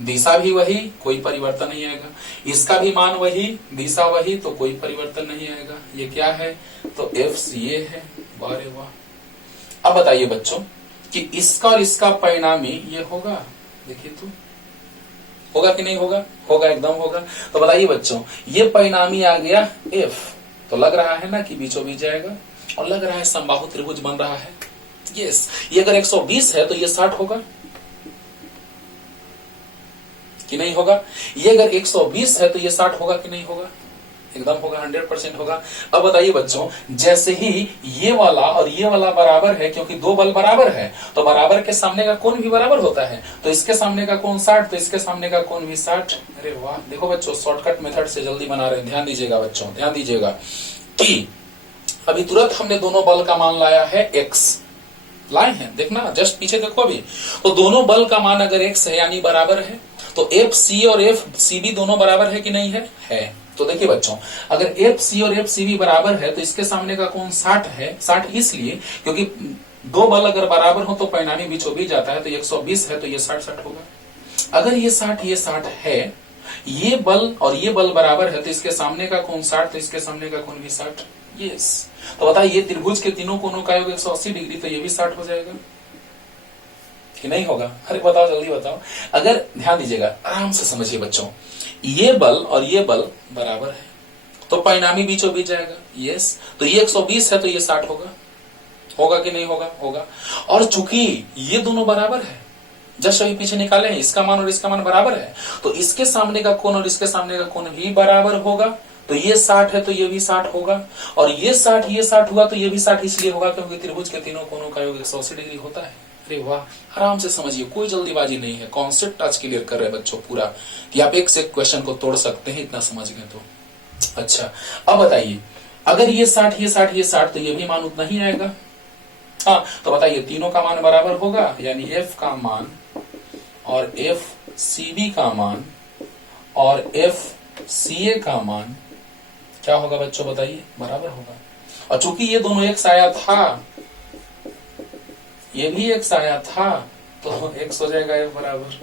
दिशा भी वही, कोई परिवर्तन नहीं आएगा। इसका भी मान वही, दिशा वही, तो कोई परिवर्तन नहीं आएगा। ये क्या है? तो FCA है। वाह रे वाह। अब बताइए बच्चों कि इसका और इसका परिणामी ये होगा, देखिए तो होगा कि नहीं होगा? होगा, एकदम होगा। तो बताइए बच्चों, ये परिणामी आ गया F, तो लग रहा है ना कि बीचों बीच जाएगा, और लग रहा है समबाहु त्रिभुज बन रहा है। यस, ये अगर 120 है तो ये 60 होगा कि नहीं होगा? ये अगर 120 है तो ये 60 होगा कि नहीं होगा? एकदम होगा, 100% होगा। अब बताइए बच्चों, जैसे ही ये वाला और ये वाला बराबर है, क्योंकि दो बल बराबर है, तो बराबर के सामने का कोण भी बराबर होता है, तो इसके सामने का कोण 60, तो इसके सामने का कोण भी 60। अरे वाह, देखो बच्चों, शॉर्टकट मेथड से जल्दी बना रहे हैं। ध्यान दीजिएगा बच्चों, ध्यान दीजिएगा कि अभी तुरंत हमने दोनों बल का मान लाया है x, लाए हैं, देखना जस्ट पीछे देखो अभी। तो दोनों बल का मान अगर x है यानी बराबर है, तो FC और FCB दोनों बराबर है कि नहीं है? है। तो देखिए बच्चों, अगर FC और FCB बराबर है तो इसके सामने का कोण 60 है। 60 इसलिए क्योंकि दो बल अगर बराबर हो तो परिणामी बीचों बीच जाता है, तो 120 है तो ये 60 होगा। अगर ये 60 है, ये बल और ये बल बराबर है, तो इसके सामने का कोण 60, तो इसके सामने का कोण भी 60। यस, तो बताइए ये त्रिभुज के तीनों कोणों का योग 180 डिग्री, तो ये भी 60 हो जाएगा कि नहीं होगा? अरे बताओ, जल्दी बताओ। अगर ध्यान दीजिएगा, आराम से समझिए बच्चों, ये बल और ये बल बराबर है तो परिणामी बीचों बीच जाएगा। यस, तो ये 120 है तो ये 60 होगा। होगा कि नहीं होगा? होगा। और चूंकि ये दोनों बराबर है, जस्ट अभी पीछे निकाले हैं, इसका मान और इसका मान बराबर है, तो इसके सामने का कोण और इसके सामने का कोण भी बराबर होगा। तो ये 60 है तो ये भी 60 होगा, और ये 60 हुआ तो ये भी 60 इसलिए होगा क्योंकि त्रिभुज के तीनों कोणों का योग 180 डिग्री होता है। अरे वाह, आराम से समझिए, कोई जल्दीबाजी नहीं है। कॉन्सेप्ट आज क्लियर कर रहे हैं बच्चों पूरा, कि आप एक से एक क्वेश्चन को तोड़ सकते हैं, इतना समझ गए तो। अच्छा, अब बताइए, अगर ये 60 ये 60 ये 60, तो ये भी मान उतना ही आएगा। हाँ, तो बताइए तीनों का मान बराबर होगा, यानी F का मान और FCB का मान और FCA का मान क्या होगा बच्चों? बताइए, बराबर होगा। और चूंकि ये दोनों एक साया था, ये भी एक साया था, तो x हो जाएगा F बराबर,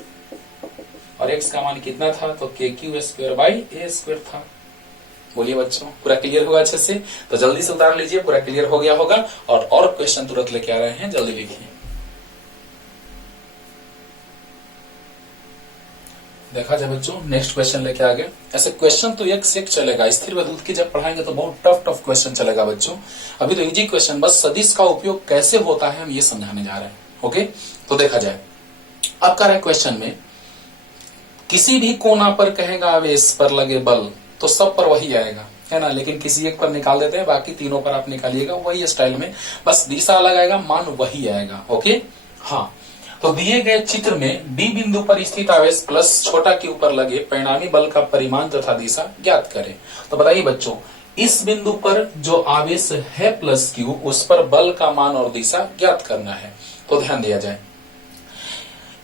और x का मान कितना था? तो KQ² था। बोलिए बच्चों, पूरा क्लियर होगा अच्छे से? तो जल्दी से उतार लीजिए, पूरा क्लियर हो गया होगा। और क्वेश्चन तुरंत लेके आ रहे हैं, जल्दी लिखिए। देखा जाए बच्चों, नेक्स्ट क्वेश्चन लेके आ गए। ऐसे क्वेश्चन तो एक से एक चलेगा, स्थिर विद्युत की जब पढ़ाएंगे तो बहुत टफ क्वेश्चन चलेगा बच्चों। अभी तो इजी क्वेश्चन, बस सदिश का उपयोग कैसे होता है हम ये समझाने जा रहे हैं। ओके, तो देखा जाए, अब कह रहा है क्वेश्चन में, किसी भी कोना पर कहेगा आवेश पर लगे बल, तो सब पर वही आएगा, है ना, लेकिन किसी एक पर निकाल देते हैं, बाकी तीनों पर आप निकालिएगा वही स्टाइल में, बस दिशा अलग आएगा, मान वही आएगा। ओके, हाँ, तो दिए गए चित्र में डी बिंदु पर स्थित आवेश प्लस छोटा के ऊपर लगे परिणामी बल का परिमाण तथा दिशा ज्ञात करें। तो बताइए बच्चों, इस बिंदु पर जो आवेश है प्लस क्यू, उस पर बल का मान और दिशा ज्ञात करना है। तो ध्यान दिया जाए,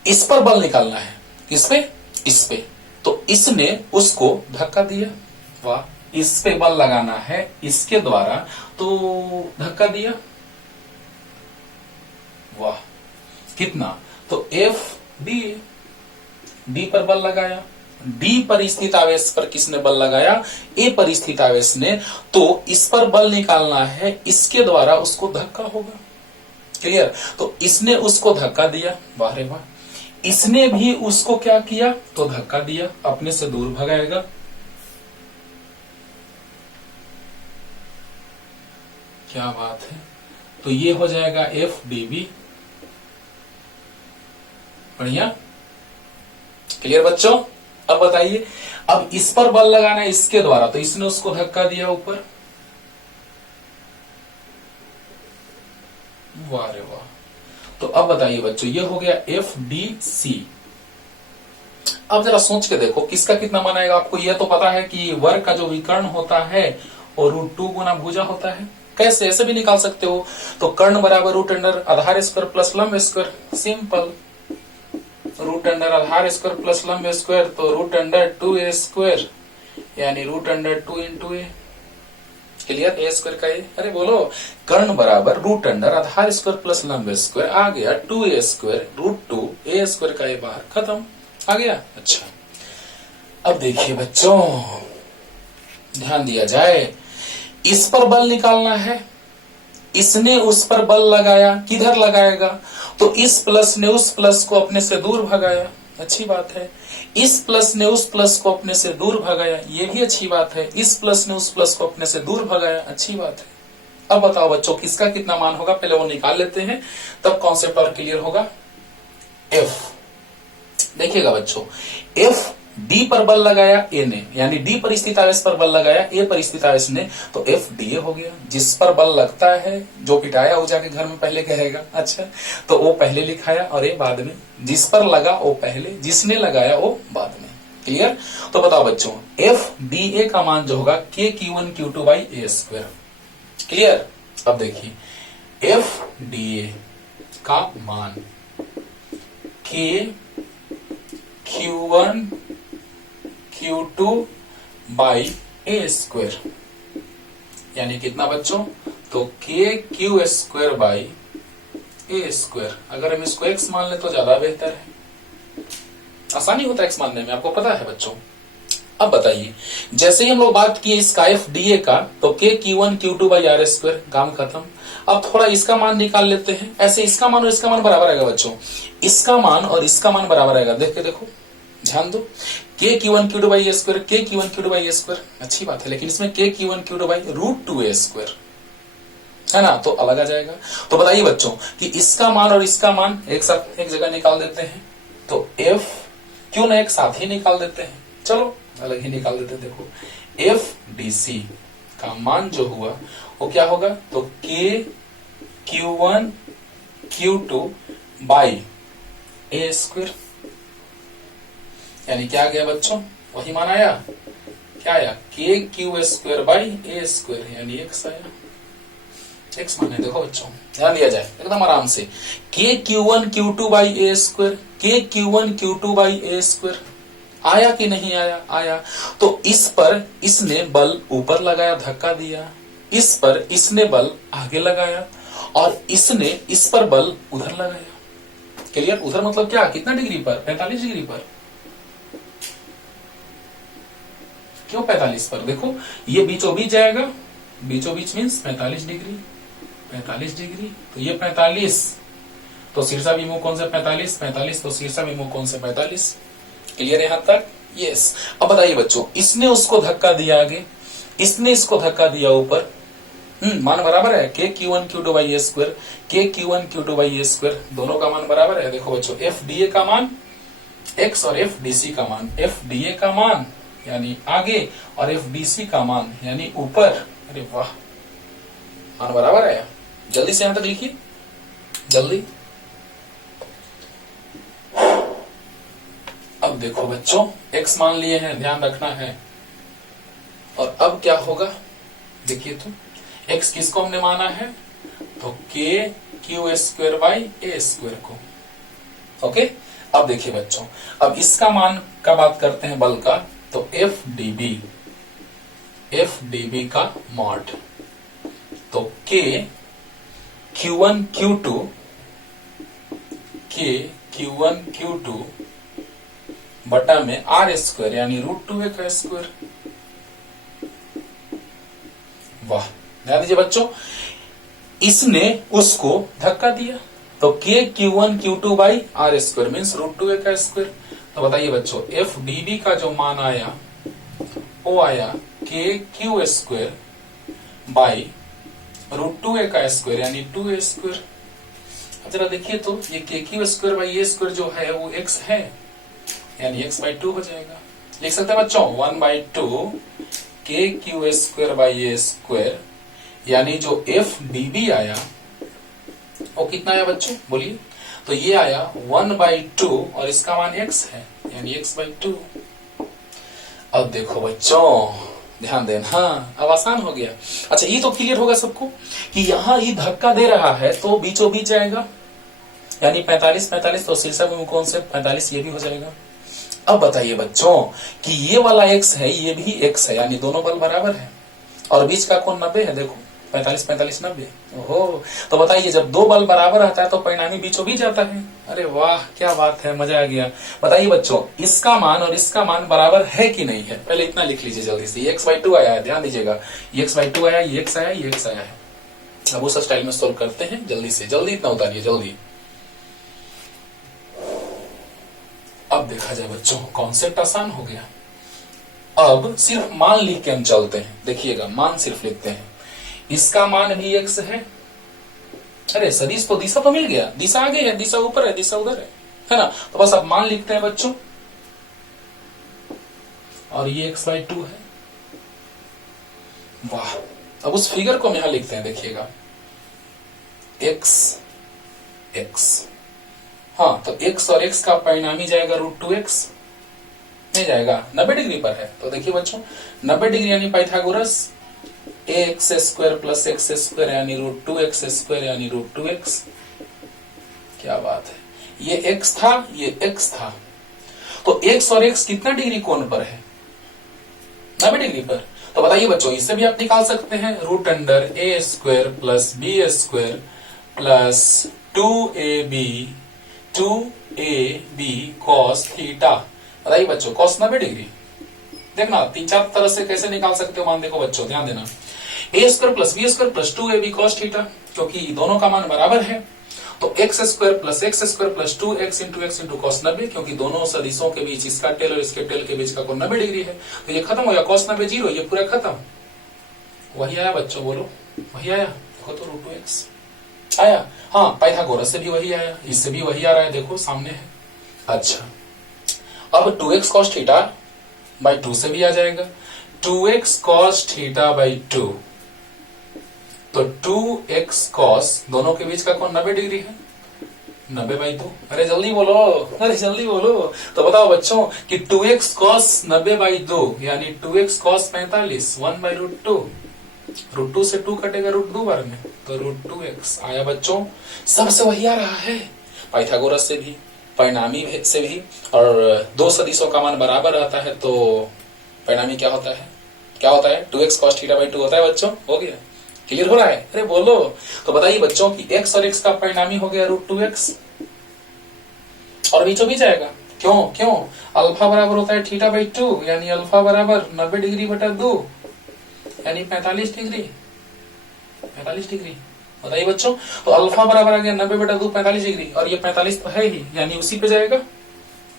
इस पर बल निकालना है, किस पे? इस पे। तो इसने उसको धक्का दिया, वाह, इस पे बल लगाना है इसके द्वारा, तो धक्का दिया, वाह, कितना? तो डी पर बल लगाया, डी पर स्थित आवेश पर किसने बल लगाया? ए पर स्थित आवेश ने। तो इस पर बल निकालना है, इसके द्वारा उसको धक्का होगा। क्लियर? तो इसने उसको धक्का दिया, वाह रे वाह, इसने भी उसको क्या किया? तो धक्का दिया, अपने से दूर भगाएगा। क्या बात है, तो ये हो जाएगा FDB। बढ़िया, क्लियर बच्चों? अब बताइए, अब इस पर बल लगाना है इसके द्वारा, तो इसने उसको धक्का दिया ऊपर, वाह रे वाह। तो अब बताइए बच्चों, ये हो गया FDC। अब जरा सोच के देखो, किसका कितना मान आएगा? आपको यह तो पता है कि वर्ग का जो विकर्ण होता है और √2 गुना भुजा होता है। कैसे? ऐसे भी निकाल सकते हो। तो कर्ण बराबर √अंडर आधार स्क्वायर प्लस लंब स्क्वायर, सिंपल। √अंडर आधार स्क्वायर प्लस लंब स्क्वायर, तो √अंडर 2a स्क्वायर, यानी √under 2 × a। Clear. A square का ए, अरे बोलो, कर्ण बराबर रूट अंडर आधार स्क्वायर प्लस लंब स्क्वायर, आ गया 2a स्क्वायर रूट 2, ए स्क्वायर का ए बाहर, खत्म, आ गया। अच्छा अब देखिए बच्चों, ध्यान दिया जाए, इस पर बल निकालना है, इसने उस पर बल लगाया, किधर लगाएगा, तो इस प्लस ने उस प्लस को अपने से दूर भगाया, अच्छी बात है। इस प्लस ने उस प्लस को अपने से दूर भगाया, ये भी अच्छी बात है। इस प्लस ने उस प्लस को अपने से दूर भगाया, अच्छी बात है। अब बताओ बच्चों, किसका कितना मान होगा, पहले वो निकाल लेते हैं, तब कॉन्सेप्ट और क्लियर होगा। एफ, देखिएगा बच्चों, एफ डी पर बल लगाया ए ने, यानी डी पर स्थित आवेश पर बल लगाया ए पर स्थित आवेश ने, तो एफ डी ए हो गया। जिस पर बल लगता है, जो पिटाया वो जाके घर में पहले कहेगा, अच्छा, तो वो पहले लिखाया और ए बाद में, जिस पर लगा वो पहले, जिसने लगाया वो बाद में, क्लियर। तो बताओ बच्चों, एफ डी ए का मान जो होगा के Q1 Q2 by a square, clear. अब देखिए एफ डी ए का मान के Q1 Q2 by a square, यानी कितना बच्चों, तो K Q square by a square. अगर हम इसको x मान ले तो ज्यादा बेहतर है, आसानी होता है x मानने में, आपको पता है बच्चों। अब बताइए, जैसे ही हम लोग बात किए इसका एफ डी ए का, तो K Q1 Q2 by are square, काम खत्म। अब थोड़ा इसका मान निकाल लेते हैं, ऐसे इसका मान और इसका मान बराबर आएगा बच्चों, इसका मान और इसका मान बराबर आएगा, देख के देखो, ध्यान दो, के Q1 Q2 by a square, के Q1 Q2 by a square, अच्छी बात है, लेकिन इसमें के Q1 Q2 by root 2 A square है ना, तो अलग आ जाएगा। तो बताइए बच्चों कि इसका मान और इसका मान एक साथ एक जगह निकाल देते हैं, तो एफ क्यों ना एक साथ ही निकाल देते हैं, चलो अलग ही निकाल देते हैं। देखो एफ डी सी का मान जो हुआ वो क्या होगा, तो K Q1 Q2 by a square, यानी क्या आ गया बच्चों, वही मान आया, क्या आया, के Q square by a square, यानी एक्स आया, एक्स माने, देखो बच्चों ध्यान दिया जाए एकदम आराम से, के Q1 Q2 by a square, के Q1 Q2 by a square, आया कि नहीं आया, आया। तो इस पर इसने बल ऊपर लगाया, धक्का दिया, इस पर इसने बल आगे लगाया, और इसने इस पर बल उधर लगाया, क्लियर। उधर मतलब क्या, कितना डिग्री पर, 45 डिग्री पर, क्यों 45 पर, देखो ये बीचों बीच जाएगा, बीचों बीच मीन्स 45 डिग्री, 45 डिग्री, तो ये 45, तो शीर्षा विमुख कौन से 45, 45, तो शीर्षा विमुख कौन से 45, क्लियर यहां तक, यस। अब बताइए बच्चों, इसने उसको धक्का दिया आगे, इसने इसको धक्का दिया ऊपर, मान बराबर है, के Q1 Q2 by a square, के Q1 Q2 by a square, दोनों का मान बराबर है। देखो बच्चों, एफ डी ए का मान x और एफ डी सी का मान, एफ डी ए का मान यानी आगे और एफ डी सी का मान यानी ऊपर, अरे वाह, मान बराबर है। जल्दी से यहां तक लिखिए, जल्दी। अब देखो बच्चों, x मान लिए हैं, ध्यान रखना है, और अब क्या होगा, देखिए तो x किसको हमने माना है, तो K Q square by a square को, ओके। अब देखिए बच्चों, अब इसका मान का बात करते हैं बल का, तो एफ डी बी का मॉड, तो के Q1 Q2 बटा में आर स्क्वायर यानी रूट 2 का स्क्वायर, वाह। ध्यान दीजिए बच्चों, इसने उसको धक्का दिया, तो K Q1 Q2 by are square means root 2 का स्क्वायर। तो बताइए बच्चों, एफ डी बी का जो मान आया वो आया के क्यू स्क्वायर बाई रूट 2 का स्क्वायर यानी 2 स्क्वायर। अब जरा देखिए तो, ये के Q square by a square जो है वो x है, यानी x बाई 2 हो जाएगा। लिख सकते हैं बच्चों 1/2 के Q square by a square, यानी जो एफ डी बी आया वो कितना आया बच्चों, बोलिए, तो ये आया 1/2 और इसका मान x है, यानी x/2। अब देखो बच्चों ध्यान देना, हाँ अब आसान हो गया। अच्छा ये तो क्लियर होगा सबको कि यहाँ ये धक्का दे रहा है तो बीचों बीच जाएगा, यानी 45 तो शीर्षा में कौन से 45 ये भी हो जाएगा। अब बताइए बच्चों कि ये वाला x है, ये भी x है, यानी दोनों बल बराबर है। और बीच का कोण 90 है, देखो 45 45 90। ओहो, तो बताइए जब दो बल बराबर रहता है तो परिणामी बीचों बीच जाता है। अरे वाह क्या बात है, मजा आ गया। बताइए बच्चों इसका मान और इसका मान बराबर है कि नहीं है, पहले इतना लिख लीजिए जल्दी से। ये x/2 आया है, ध्यान दीजिएगा, ये x/2 आया, ये x आया, ये x आया है। अब उस स्टाइल में सोल्व करते हैं, जल्दी से जल्दी इतना उतारिए जल्दी। अब देखा जाए बच्चों कॉन्सेप्ट आसान हो गया। अब सिर्फ मान लिख के हम चलते हैं, देखिएगा मान सिर्फ लिखते हैं। इसका मान भी x है। अरे सदिश तो दिशा तो मिल गया, दिशा आगे है, दिशा ऊपर है, दिशा उधर है ना। तो बस अब मान लिखते हैं बच्चों, और ये x/2 है। वाह, अब उस फिगर को हम यहां लिखते हैं, देखिएगा x। हाँ तो x और x का परिणामी जाएगा √2x, नहीं जाएगा, 90 डिग्री पर है। तो देखिए बच्चों 90 डिग्री यानी पाइथागोरस, ax² + x² यानी √2x² यानी √2x। क्या बात है, ये x था, ये x था। तो x और x कितना डिग्री कोण पर है, 90 डिग्री पर। तो बताइए बच्चों इससे भी आप निकाल सकते हैं, √a² + b² + 2ab cos theta. बताइए बच्चों cos 90 डिग्री, देखना 3-4 तरह से कैसे निकाल सकते हो मान, देखो बच्चों ध्यान देना। a² + b² + 2ab cos theta, क्योंकि दोनों का मान बराबर है। तो x² + x² + 2x × x × cos 90, क्योंकि दोनों सदिशों के बीच इसका टेल और इसके टेल के बीच का कोण 90 डिग्री है। तो ये खत्म हो गया, cos 90 0, ये पूरा खत्म। वही आया बच्चों, बोलो वही आया, देखो तो √2x आया। हाँ पाइथागोरस से भी वही आया, इससे भी वही आ रहा है, देखो सामने है। अच्छा अब 2x cos θ/2 से भी आ जाएगा, 2x cos θ/2। तो 2x cos, दोनों के बीच का कोण 90 डिग्री है, 90/2। अरे जल्दी बोलो, अरे जल्दी बोलो। तो बताओ बच्चों कि 2x cos 90/2 यानी 2x cos 45 1/√2। √2 से 2 कटेगा √2 बार में, तो √2x आया बच्चों। सबसे वही आ रहा है, पाइथागोरस से भी, परिणामी से भी। और दो सदिशों का मान बराबर रहता है तो परिणामी क्या होता है, क्या होता है, 2x cos θ/2 होता है बच्चों। हो गया, क्लियर हो रहा है, अरे बोलो। तो बताइए बच्चों कि x और x का परिणामी हो गया √2x, और बीचों बीच आएगा। क्यों अल्फा बराबर होता है θ/2, यानी अल्फा बराबर 90 डिग्री बटा 2 यानी 45 डिग्री। 45 डिग्री, बताइए बच्चों। तो अल्फा बराबर आ गया 90/2 45 डिग्री, और ये 45 तो है ही, यानी उसी पे जाएगा।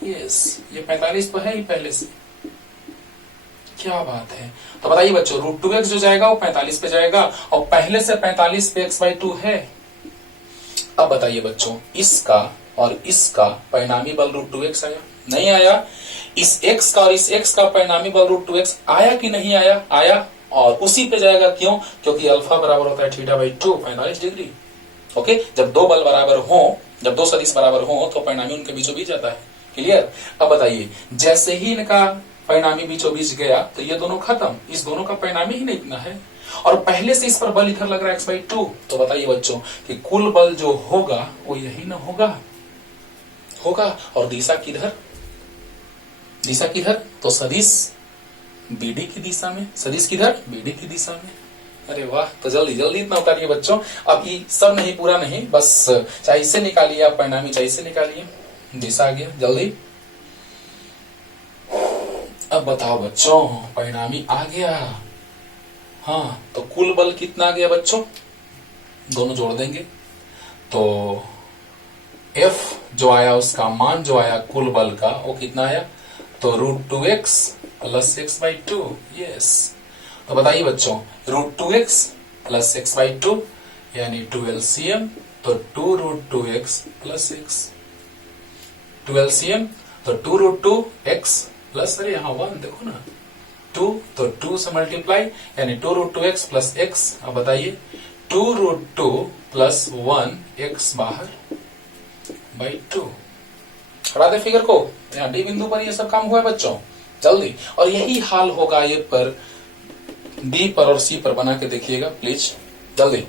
यस, ये 45 तो है ही पहले से। क्या बात है। तो बताइए बच्चों √2x जो जाएगा वो 45 पे जाएगा, और पहले से 45 पे x/2 है। अब बताइए बच्चों इसका और इसका परिणामी बल √2x आया, नहीं आया। इस x का और इस x का परिणामी बल √2x आया कि नहीं आया, आया, और उसी पे जाएगा। क्योंकि अल्फा बराबर होता है θ/2 45 डिग्री। ओके, जब दो बल बराबर हो, जब दो सदिश बराबर हो तो परिणामी उनके बीचों बीच जाता है। क्लियर। अब बताइए जैसे ही इनका परिणामी बीचों बीच गया तो ये दोनों खत्म, इस दोनों का परिणामी ही नहीं इतना है, और पहले से इस पर बल इधर लग रहा है x/2। तो बताइए बच्चों कि कुल बल जो होगा वो यही ना होगा, और दिशा किधर, दिशा किधर, तो सदिश BD की दिशा में, सदिश किधर, BD की दिशा में। अरे वाह, तो जल्दी जल्दी इतना उतारिए बच्चों। अब ये सब नहीं, पूरा नहीं, बस चाहे इससे निकालिए आप परिणामी, चाहे इससे निकालिए, दिशा आ गया, जल्दी। अब बताओ बच्चों परिणामी आ गया। हाँ तो कुल बल कितना आ गया बच्चों, दोनों जोड़ देंगे तो F जो आया उसका मान जो आया कुल बल का वो कितना आया, तो √2x + x/2। यस, तो बताइए बच्चों √2x + x/2 यानी 2 LCM, तो 2√2x + x, 2 LCM तो 2√2x प्लस, अरे यहाँ 1 देखो ना, 2 तो 2 से मल्टीप्लाई यानी 2√2x + x। अब बताइए 2√2 + 1x बाहर बाई 2। हटा दे फिगर को, यहाँ डी बिंदु पर ये सब काम हुआ है बच्चों, जल्दी। और यही हाल होगा ये पर, डी पर और सी पर, बना के देखिएगा प्लीज, जल्दी।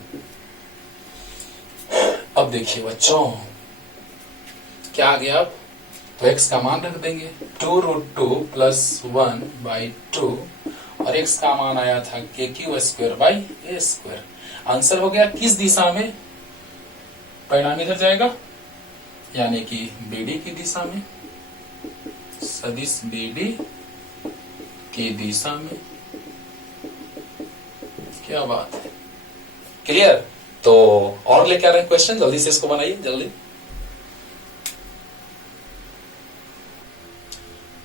अब देखिए बच्चों क्या आ गया, अब तो x का मान रख देंगे 2√2 + 1/2, और x का मान आया था के Q square by a square. Answer हो गया किस दिशा में, परिणाम इधर जाएगा, यानी कि BD की दिशा में, सदिश BD की दिशा में। क्या बात है, क्लियर। तो और लेके आ रहे हैं क्वेश्चन, जल्दी से इसको बनाइए जल्दी।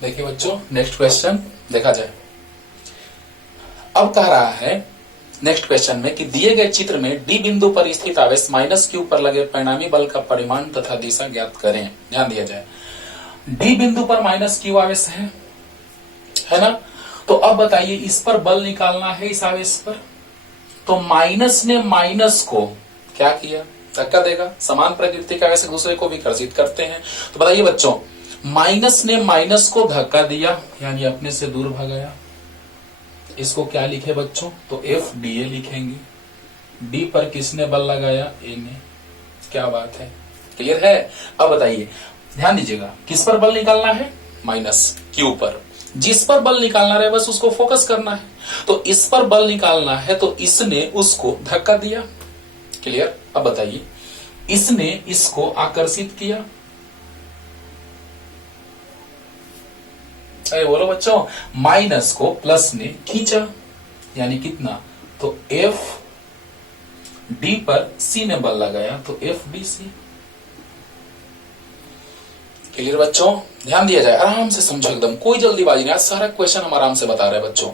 देखिए बच्चों, नेक्स्ट क्वेश्चन देखा जाए। अब कह रहा है नेक्स्ट क्वेश्चन में कि दिए गए चित्र में डी बिंदु पर स्थित आवेश माइनस क्यू पर लगे परिणामी बल का परिमाण तथा दिशा ज्ञात करें। ध्यान दिया जाए, डी बिंदु पर माइनस क्यू आवेश है ना। तो अब बताइए इस पर बल निकालना है, इस आवेश पर। तो माइनस ने माइनस को क्या किया, धक्का देगा। समान प्रकृति का आवेश एक दूसरे को विकर्षित करते हैं। तो बताइए बच्चों, माइनस ने माइनस को धक्का दिया, यानी अपने से दूर भगाया। इसको क्या लिखे बच्चों, तो एफ डी ए लिखेंगे। डी पर किसने बल लगाया, ए ने। क्या बात है, क्लियर है। अब बताइए, ध्यान दीजिएगा, किस पर बल निकालना है, माइनस क्यू पर। जिस पर बल निकालना रहे बस उसको फोकस करना है। तो इस पर बल निकालना है, तो इसने उसको धक्का दिया। क्लियर। अब बताइए, इसने इसको आकर्षित किया। अरे बोलो बच्चों, माइनस को प्लस ने खींचा, यानी कितना, तो एफ डी पर सी ने बल लगाया, तो एफ डी सी। क्लियर बच्चों, ध्यान दिया जाए, आराम से समझो, एकदम कोई जल्दीबाजी नहीं। आज सारा क्वेश्चन हम आराम से बता रहे हैं बच्चों।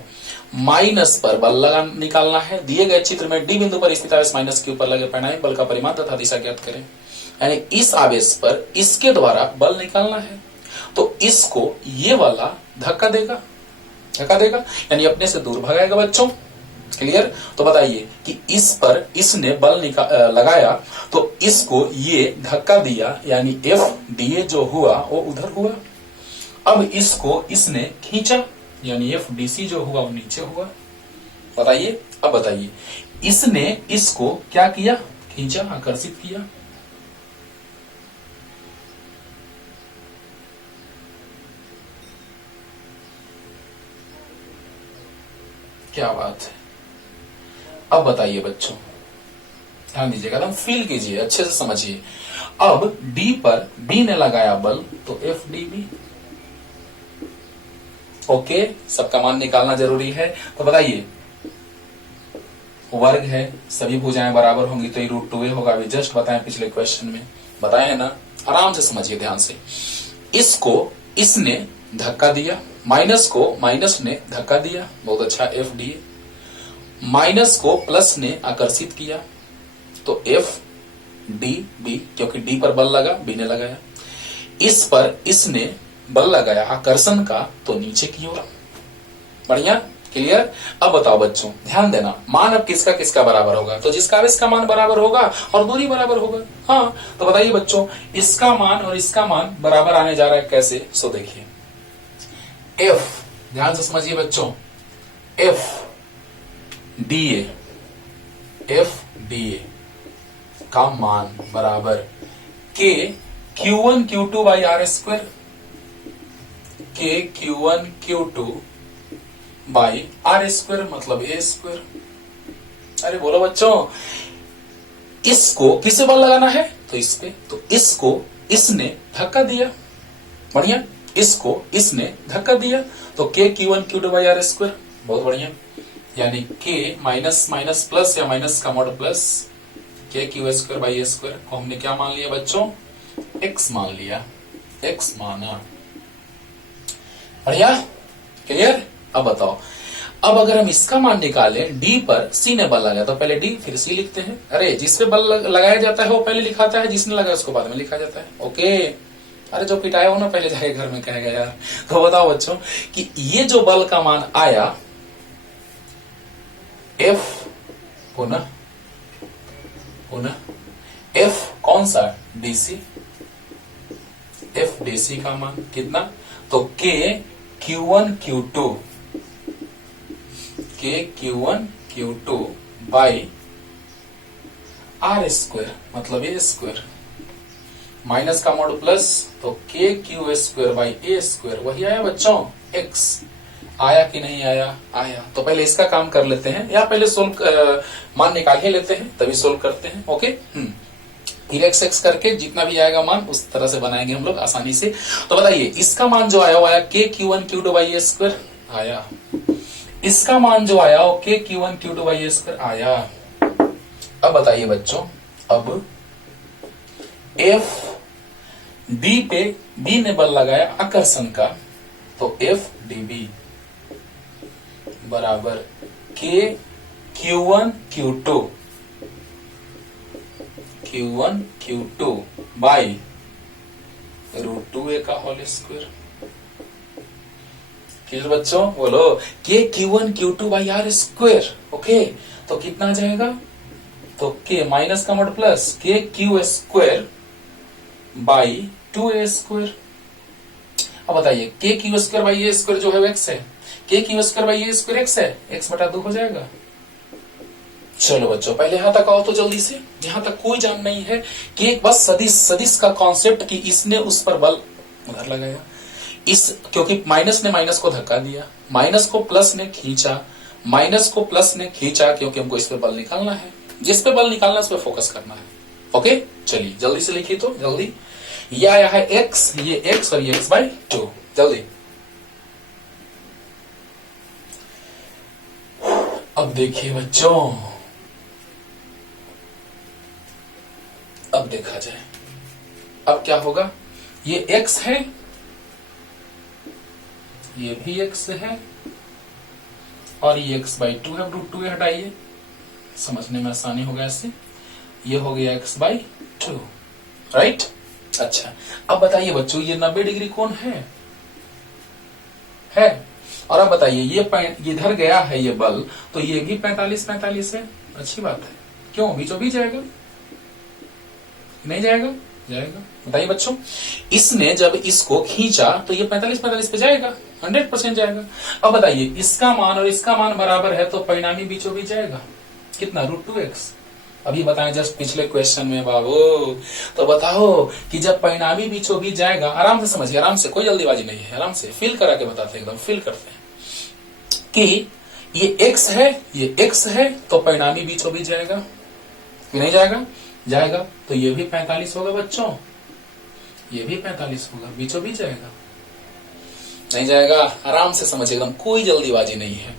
माइनस पर बल लगा निकालना है, दिए गए चित्र में डी बिंदु पर स्थित आवेश माइनस क्यू पर लगे परिणामी बल का परिमाण तथा दिशा ज्ञात करें। यानी इस आवेश पर इसके द्वारा बल निकालना है, तो इसको ये वाला धक्का देगा, यानी अपने से दूर भगाएगा बच्चों। क्लियर। तो बताइए कि इस पर इसने बल लगाया, तो इसको ये धक्का दिया, यानी एफ डी ए जो हुआ वो उधर हुआ। अब इसको इसने खींचा, यानी एफ डी सी जो हुआ वो नीचे हुआ। बताइए, अब बताइए, इसने इसको क्या किया, खींचा, आकर्षित किया। क्या बात है। अब बताइए बच्चों, ध्यान दीजिएगा, एकदम फील कीजिए, अच्छे से समझिए। अब डी पर बी ने लगाया बल, तो एफ डी बी। ओके, सबका मान निकालना जरूरी है। तो बताइए, वर्ग है, सभी भुजाएं बराबर होंगी, तो ये √2a होगा। अभी जस्ट बताएं, पिछले क्वेश्चन में बताए है ना। आराम से समझिए ध्यान से। इसको इसने धक्का दिया, माइनस को माइनस ने धक्का दिया, बहुत अच्छा, एफ डी। माइनस को प्लस ने आकर्षित किया, तो एफ डी बी, क्योंकि डी पर बल लगा, बी ने लगाया। इस पर इसने बल लगाया आकर्षण का, तो नीचे की ओर। बढ़िया, क्लियर। अब बताओ बच्चों, ध्यान देना, मान अब किसका किसका बराबर होगा, तो जिसका आवेश का मान बराबर होगा और दूरी बराबर होगा। हाँ, तो बताइए बच्चों, इसका मान और इसका मान बराबर आने जा रहा है, कैसे। सो देखिए, एफ, ध्यान से समझिए बच्चों, एफ डी ए का मान बराबर के Q1 Q2 by are square, के Q1 Q2 by are square, मतलब ए स्क्वायर। अरे बोलो बच्चों, इसको किसे बल लगाना है, तो इस पे, तो इसको इसने धक्का दिया। बढ़िया, इसको इसने धक्का दिया, तो K Q1 Q2 by are square, बहुत बढ़िया। यानी के माइनस माइनस प्लस या माइनस का mod plus K Q square by a square को हमने क्या मान लिया बच्चों, एक्स मान लिया, एक्स माना। बढ़िया, क्लियर। अब बताओ, अब अगर हम इसका मान निकालें, डी पर सी ने बल लगाया, तो पहले डी फिर सी लिखते हैं। अरे जिस पे बल लगाया जाता है वो पहले लिखाता है, जिसने लगाया उसको बाद में लिखा जाता है। ओके, अरे जो पिटाया हो ना पहले जाके घर में कहेगा यार। तो बताओ बच्चों कि ये जो बल का मान आया, एफ पुनः एफ कौन सा, डीसी, एफ डीसी का मान कितना, तो K Q1 Q2 by are square, मतलब ए स्क्वायर, माइनस का मॉड प्लस, तो K Q square by a square, वही आया बच्चों एक्स। आया कि नहीं आया? आया। तो पहले इसका काम कर लेते हैं, या पहले सोल्व मान निकाल ही लेते हैं तभी सोल्व करते हैं। ओके, फिर एक्स एक्स करके जितना भी आएगा मान उस तरह से बनाएंगे हम लोग आसानी से। तो बताइए इसका मान जो आया वो आया के Q one Q two by a square आया। इसका मान जो आया वो के Q one Q two by a square आया। अब बताइए बच्चों, अब एफ डी पे बी ने बल लगाया आकर्षण का, तो एफ डी बी बराबर K Q one Q two by root 2a का होल स्क्वायर। क्लियर बच्चों? बोलो K Q one Q two by are square. Okay, तो कितना आ जाएगा? तो के माइनस का mod plus K Q square by 2a square. अब बताइए K Q square by a square जो है वो एक्स है, K Q square by a square x है, एक्स बटा 2 हो जाएगा। चलो बच्चों पहले यहां तक आओ तो जल्दी से, यहां तक कोई जान नहीं है कि एक बस सदिश सदिश का कॉन्सेप्ट कि इसने उस पर बल उधर लगाया, इस क्योंकि माइनस ने माइनस को धक्का दिया, माइनस को प्लस ने खींचा, माइनस को प्लस ने खींचा, क्योंकि हमको इस पे बल निकालना है, जिस पे बल निकालना है उस पे फोकस करना है। ओके चलिए जल्दी से लिखिए, तो जल्दी। ये आया है एक्स, ये एक्स और ये एक्स बाई 2। जल्दी अब देखिए बच्चों, अब देखा जाए अब क्या होगा। ये x है, ये भी x है, और ये x बाई 2 है। रूट 2 हटाइए, समझने में आसानी होगा ऐसे। ये हो गया x बाई 2, राइट। अच्छा अब बताइए बच्चों, ये 90 डिग्री कौन है? और अब बताइए ये इधर गया है ये बल, तो ये भी 45 है। अच्छी बात है, क्यों? बीचों बीच जाएगा, नहीं जाएगा? जाएगा। बताइए बच्चों, इसने जब इसको खींचा तो ये 45 पे जाएगा, 100% जाएगा। अब बताइए इसका मान और इसका मान बराबर है, तो परिणामी बीचों बीच जाएगा। कितना? Root 2x। अभी बताएं जस्ट पिछले क्वेश्चन में बाबू, तो बताओ कि जब परिणामी बीचों बीच जाएगा, आराम से समझिए, आराम से, कोई जल्दीबाजी नहीं है, आराम से फील करा के बताते हैं, एकदम फील करते हैं कि ये x है, ये x है, तो परिणामी बीचों बीच जाएगा कि नहीं जाएगा? जाएगा। तो ये भी 45 होगा बच्चों, ये भी 45 होगा, बीचों बीच जाएगा, नहीं जाएगा? आराम से समझिए, एकदम कोई जल्दीबाजी नहीं है।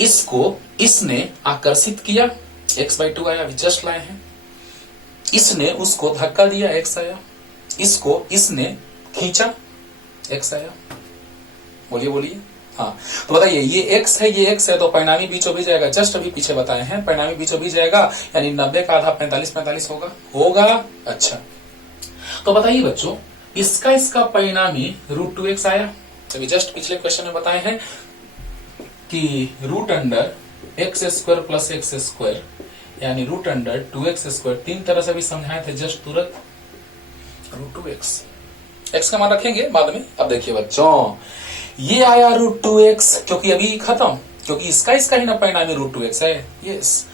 इसको इसने आकर्षित किया, x बाई 2 आया, अभी जस्ट लाए हैं। इसने उसको धक्का दिया, x आया। इसको इसने खींचा, x आया। बोलिए बोलिए। हाँ तो बताइए ये x है, ये x है, तो परिणामी बीचों बीच जाएगा। जस्ट अभी पीछे बताए हैं, परिणामी बीचों बीच जाएगा, यानी 90 का आधा 45 होगा। अच्छा तो बताइए बच्चों, इसका परिणामी रूट 2x आया। अभी जस्ट पिछले क्वेश्चन में बताए हैं कि root under x square plus x square, यानी रूट अंडर 2x स्क्वायर, 3 तरह से भी समझाए थे जस्ट तुरंत। रूट 2x, x का मान रखेंगे बाद में। अब देखिए बच्चों, ये आया रूट 2x, क्योंकि अभी खत्म, क्योंकि इसका ही ना परिणामी रूट 2x है। यस,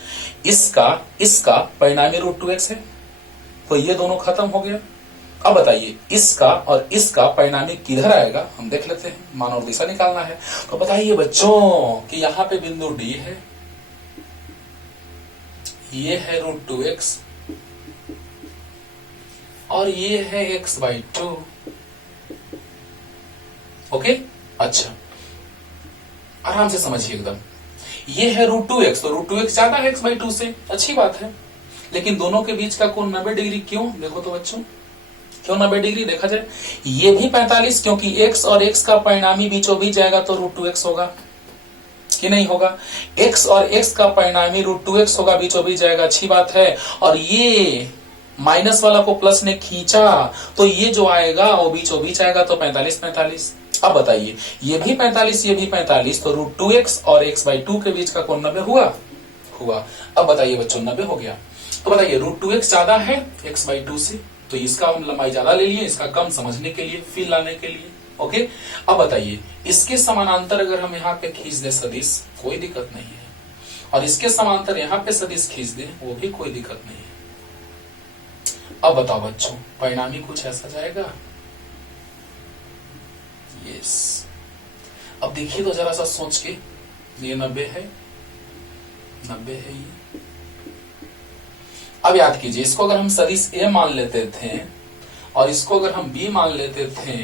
इसका परिणामी रूट 2x है, तो ये दोनों खत्म हो गया। अब बताइए इसका और इसका परिणामी किधर आएगा, हम देख लेते हैं, मान और दिशा निकालना है। तो बताइए बच्चों कि यहां पे बिंदु D है, ये है रूट 2x, और ये है x बाई 2। ओके अच्छा आराम से समझिए एकदम। ये है रूट 2x, तो रूट 2x ज्यादा है x बाई 2 से, अच्छी बात है। लेकिन दोनों के बीच का कोण 90 डिग्री, क्यों? देखो तो बच्चों, क्यों 90 डिग्री? देखा जाए ये भी 45, क्योंकि x और x का परिणामी बीचों बीच जाएगा, तो रूट 2x होगा कि नहीं होगा? x और x का परिणामी रूट 2x होगा, बीचों बीच जाएगा, अच्छी बात है। और ये माइनस वाला को प्लस ने खींचा, तो ये जो आएगा वो बीचों बीच आएगा, तो 45। अब बताइए ये भी 45, ये भी 45, तो रूट 2x और x बाई 2 के बीच का कोण 90 हुआ। अब बताइए बच्चों 90 हो गया, तो बताइए रूट 2x ज्यादा है x बाई 2 से, तो इसका हम लंबाई ज्यादा ले लिए, इसका कम समझने के लिए, फील लाने के लिए। ओके अब बताइए इसके समानांतर अगर हम यहाँ पे खींच दे सदिश, कोई दिक्कत नहीं है, और इसके समांतर यहाँ पे सदिश खींच दे, वो भी कोई दिक्कत नहीं है। अब बताओ बच्चों, परिणामी कुछ ऐसा जाएगा। यस अब देखिए तो जरा सा सोच के, ये 90 है, 90 है ये। अब याद कीजिए, इसको अगर हम सदिश ए मान लेते थे और इसको अगर हम बी मान लेते थे,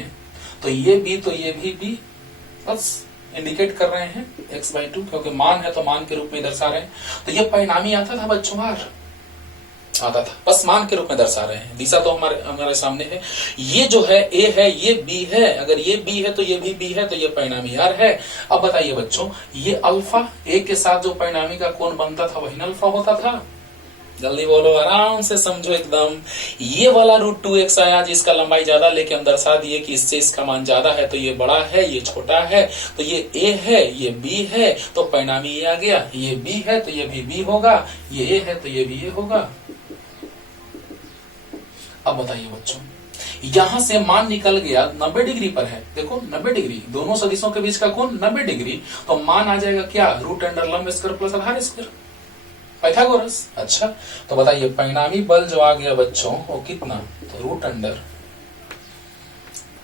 तो ये बी तो ये भी बी, बस इंडिकेट कर रहे हैं x/2, क्योंकि मान है तो मान के रूप में दर्शा रहे हैं। तो ये परिणामी आता था बच्चों, बार आता था, बस मान के रूप में दर्शा रहे हैं। दिशा तो हमारे सामने है। ये जो है ए है, ये बी है, अगर ये बी है तो ये भी बी है, तो ये परिणामी आर है। अब बताइए बच्चों, ये अल्फा ए के साथ जो परिणामी का कोण बनता था वही अल्फा होता था। जल्दी बोलो, आराम से समझो एकदम। ये वाला √2x आया जिसका लंबाई ज्यादा, लेके हम दर्शा दिए कि इससे इसका मान ज्यादा है, तो ये बड़ा है, ये छोटा है, तो ये a है, ये b है, तो परिणामी ये आ गया। ये b है तो ये भी b होगा, ये a है तो ये भी a होगा। अब बताइए बच्चों, यहां से मान निकल गया 90 डिग्री पर है, देखो 90 डिग्री, दोनों सदिशों के बीच का कोण 90 डिग्री, तो मान आ जाएगा क्या, √लंब² प्लस आधार², पाइथागोरस। अच्छा, तो बताइए परिणामी बल जो आ गया बच्चों वो कितना, तो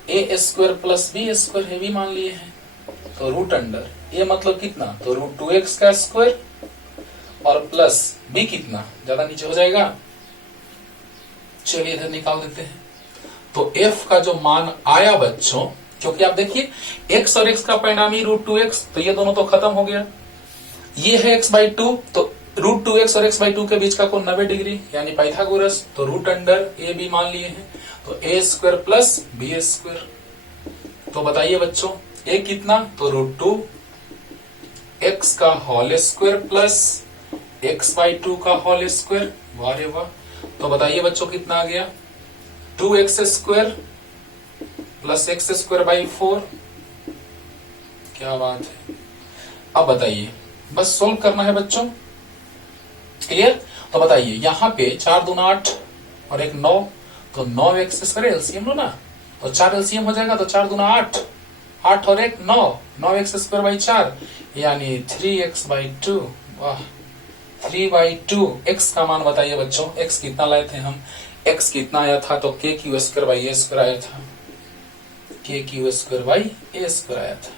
√a² प्लस b² है, भी मान लिए हैं, तो √a मतलब कितना, तो √2x² और प्लस b कितना, ज्यादा नीचे हो जाएगा, चलिए इधर निकाल देते हैं। तो f का जो मान आया बच्चों, क्योंकि आप देखिए x और x का परिणामी √2x, तो ये दोनों तो खत्म हो गया, ये है x/2, तो √2x और x/2 के बीच का कोण 90 डिग्री, यानी पाइथागोरस, तो √a भी मान लिए हैं, तो a² प्लस b²। तो बताइए बच्चों a कितना, तो √2x का होल² प्लस x/2 का होल², वाह रे वाह। तो बताइए बच्चों कितना आ गया, 2x² प्लस x²/4, क्या बात है। अब बताइए, बस सोल्व करना है बच्चों, क्लियर। तो बताइए यहाँ पे 4 दूना 8 और एक 9, तो 9x² एलसीएम लो ना, तो 4 एलसीएम हो जाएगा, तो 4 दूना 8, 8 और एक 9, 9x²/4 यानी 3x/2, वाह 3/2। x का मान बताइए बच्चों, x कितना लाए थे हम, x कितना आया था, तो kq²/a² आया था, kq²/a² आया था।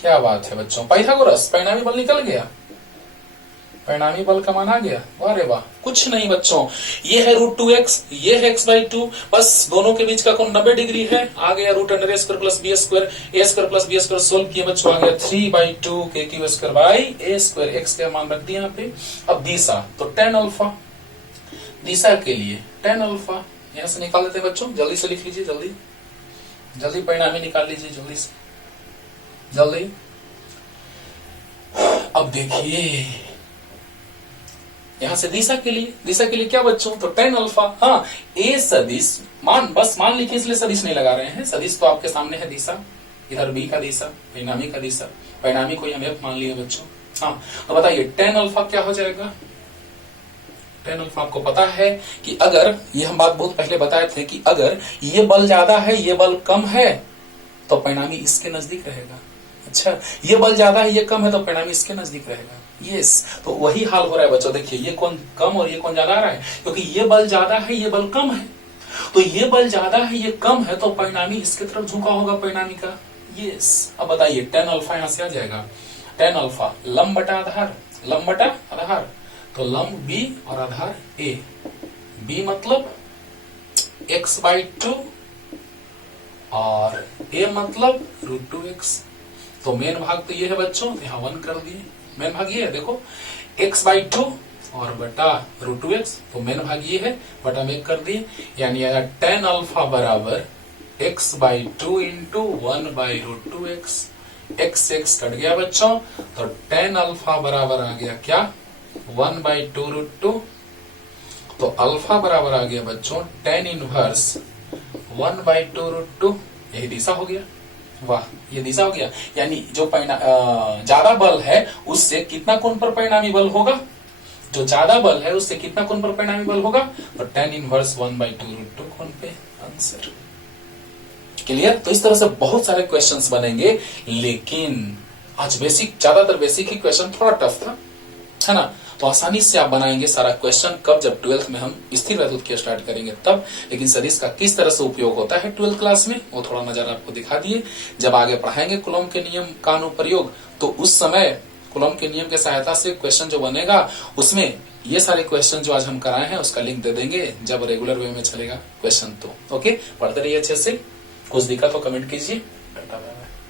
क्या बात है बच्चों, पाइथागोरस, परिणामी बल निकल गया, परिणामी बल का मान आ गया, वाह रे वाह। कुछ नहीं बच्चों, ये है √2x, ये है x/2, बस दोनों के बीच का कोण 90 डिग्री है, आ गया √a² plus b², a² plus b² solve किए बच्चों, आ गया 3/2 kq²/a², x का मान रख दिया यहाँ पे। अब दिशा, तो tan अल्फा, दिशा के लिए tan अल्फा यहां से निकाल देते हैं बच्चों, जल्दी से लिख लीजिए, जल्दी जल्दी परिणामी निकाल लीजिए, जल्दी से जल्दी। अब देखिए यहां से दिशा के लिए क्या बच्चों, तो tan अल्फा, हाँ ए सदिश, बस मान लिखिए, इसलिए सदिश नहीं लगा रहे हैं, सदिश तो आपके सामने है दिशा, इधर बी का दिशा, परिणामी का दिशा, परिणामी को हम f मान लिए बच्चों। हाँ, तो बताइए tan अल्फा क्या हो जाएगा, tan अल्फा आपको पता है कि अगर, ये हम बात बहुत पहले बताए थे कि अगर ये बल ज्यादा है ये बल कम है तो परिणामी इसके नजदीक रहेगा। अच्छा, ये बल ज्यादा है ये कम है तो परिणामी इसके नजदीक रहेगा। यस, तो वही हाल हो रहा है बच्चों, देखिए ये कौन कम और ये कौन ज्यादा आ रहा है, क्योंकि ये बल ज्यादा है ये बल कम है, तो ये बल ज्यादा है ये कम है, तो परिणामी इसके तरफ झुका होगा परिणामी का। यस, अब बताइए tan अल्फा यहां से आ जाएगा, tan अल्फा लंब बटा आधार, लंब बटा आधार, तो लंब b और आधार a, b मतलब x/2 और a मतलब √2x। तो मेन भाग तो ये है बच्चों, यहाँ 1 कर दिए, मेन भाग ये है, देखो x/2 और बटा √2x, तो मेन भाग ये है, बटा में 1 कर दिए, यानी आया tan अल्फा बराबर x/2 into 1/√2x। x cut गया बच्चों, तो tan अल्फा बराबर आ गया क्या, 1/2√2। तो अल्फा बराबर आ गया बच्चों tan इनवर्स 1/2√2, यही दिशा हो गया। वाह, ये दिशा हो गया, यानी जो ज्यादा बल है उससे कितना कोण पर परिणामी बल होगा, जो ज्यादा बल है उससे कितना कोण पर परिणामी बल होगा, तो tan इनवर्स 1/2√2 कोण पे आंसर। क्लियर। तो इस तरह से बहुत सारे क्वेश्चंस बनेंगे, लेकिन आज बेसिक, ज्यादातर बेसिक ही क्वेश्चन, थोड़ा टफ था, है ना। तो आसानी से आप बनाएंगे सारा क्वेश्चन। कब? जब 12th में हम स्थिर वैद्युत की स्टार्ट करेंगे तब। लेकिन सदिश का किस तरह से उपयोग होता है 12th क्लास में, वो थोड़ा नजर आपको दिखा दिए। जब आगे पढ़ाएंगे कूलॉम के नियम का अनुप्रयोग, तो उस समय कूलॉम के नियम के सहायता से क्वेश्चन जो बनेगा उसमें ये सारे क्वेश्चन जो आज हम कराए हैं उसका लिंक दे देंगे जब रेगुलर वे में चलेगा क्वेश्चन। तो ओके, पढ़ते रहिए अच्छे से। कुछ दिक्कत तो कमेंट कीजिए। Tata bye bye.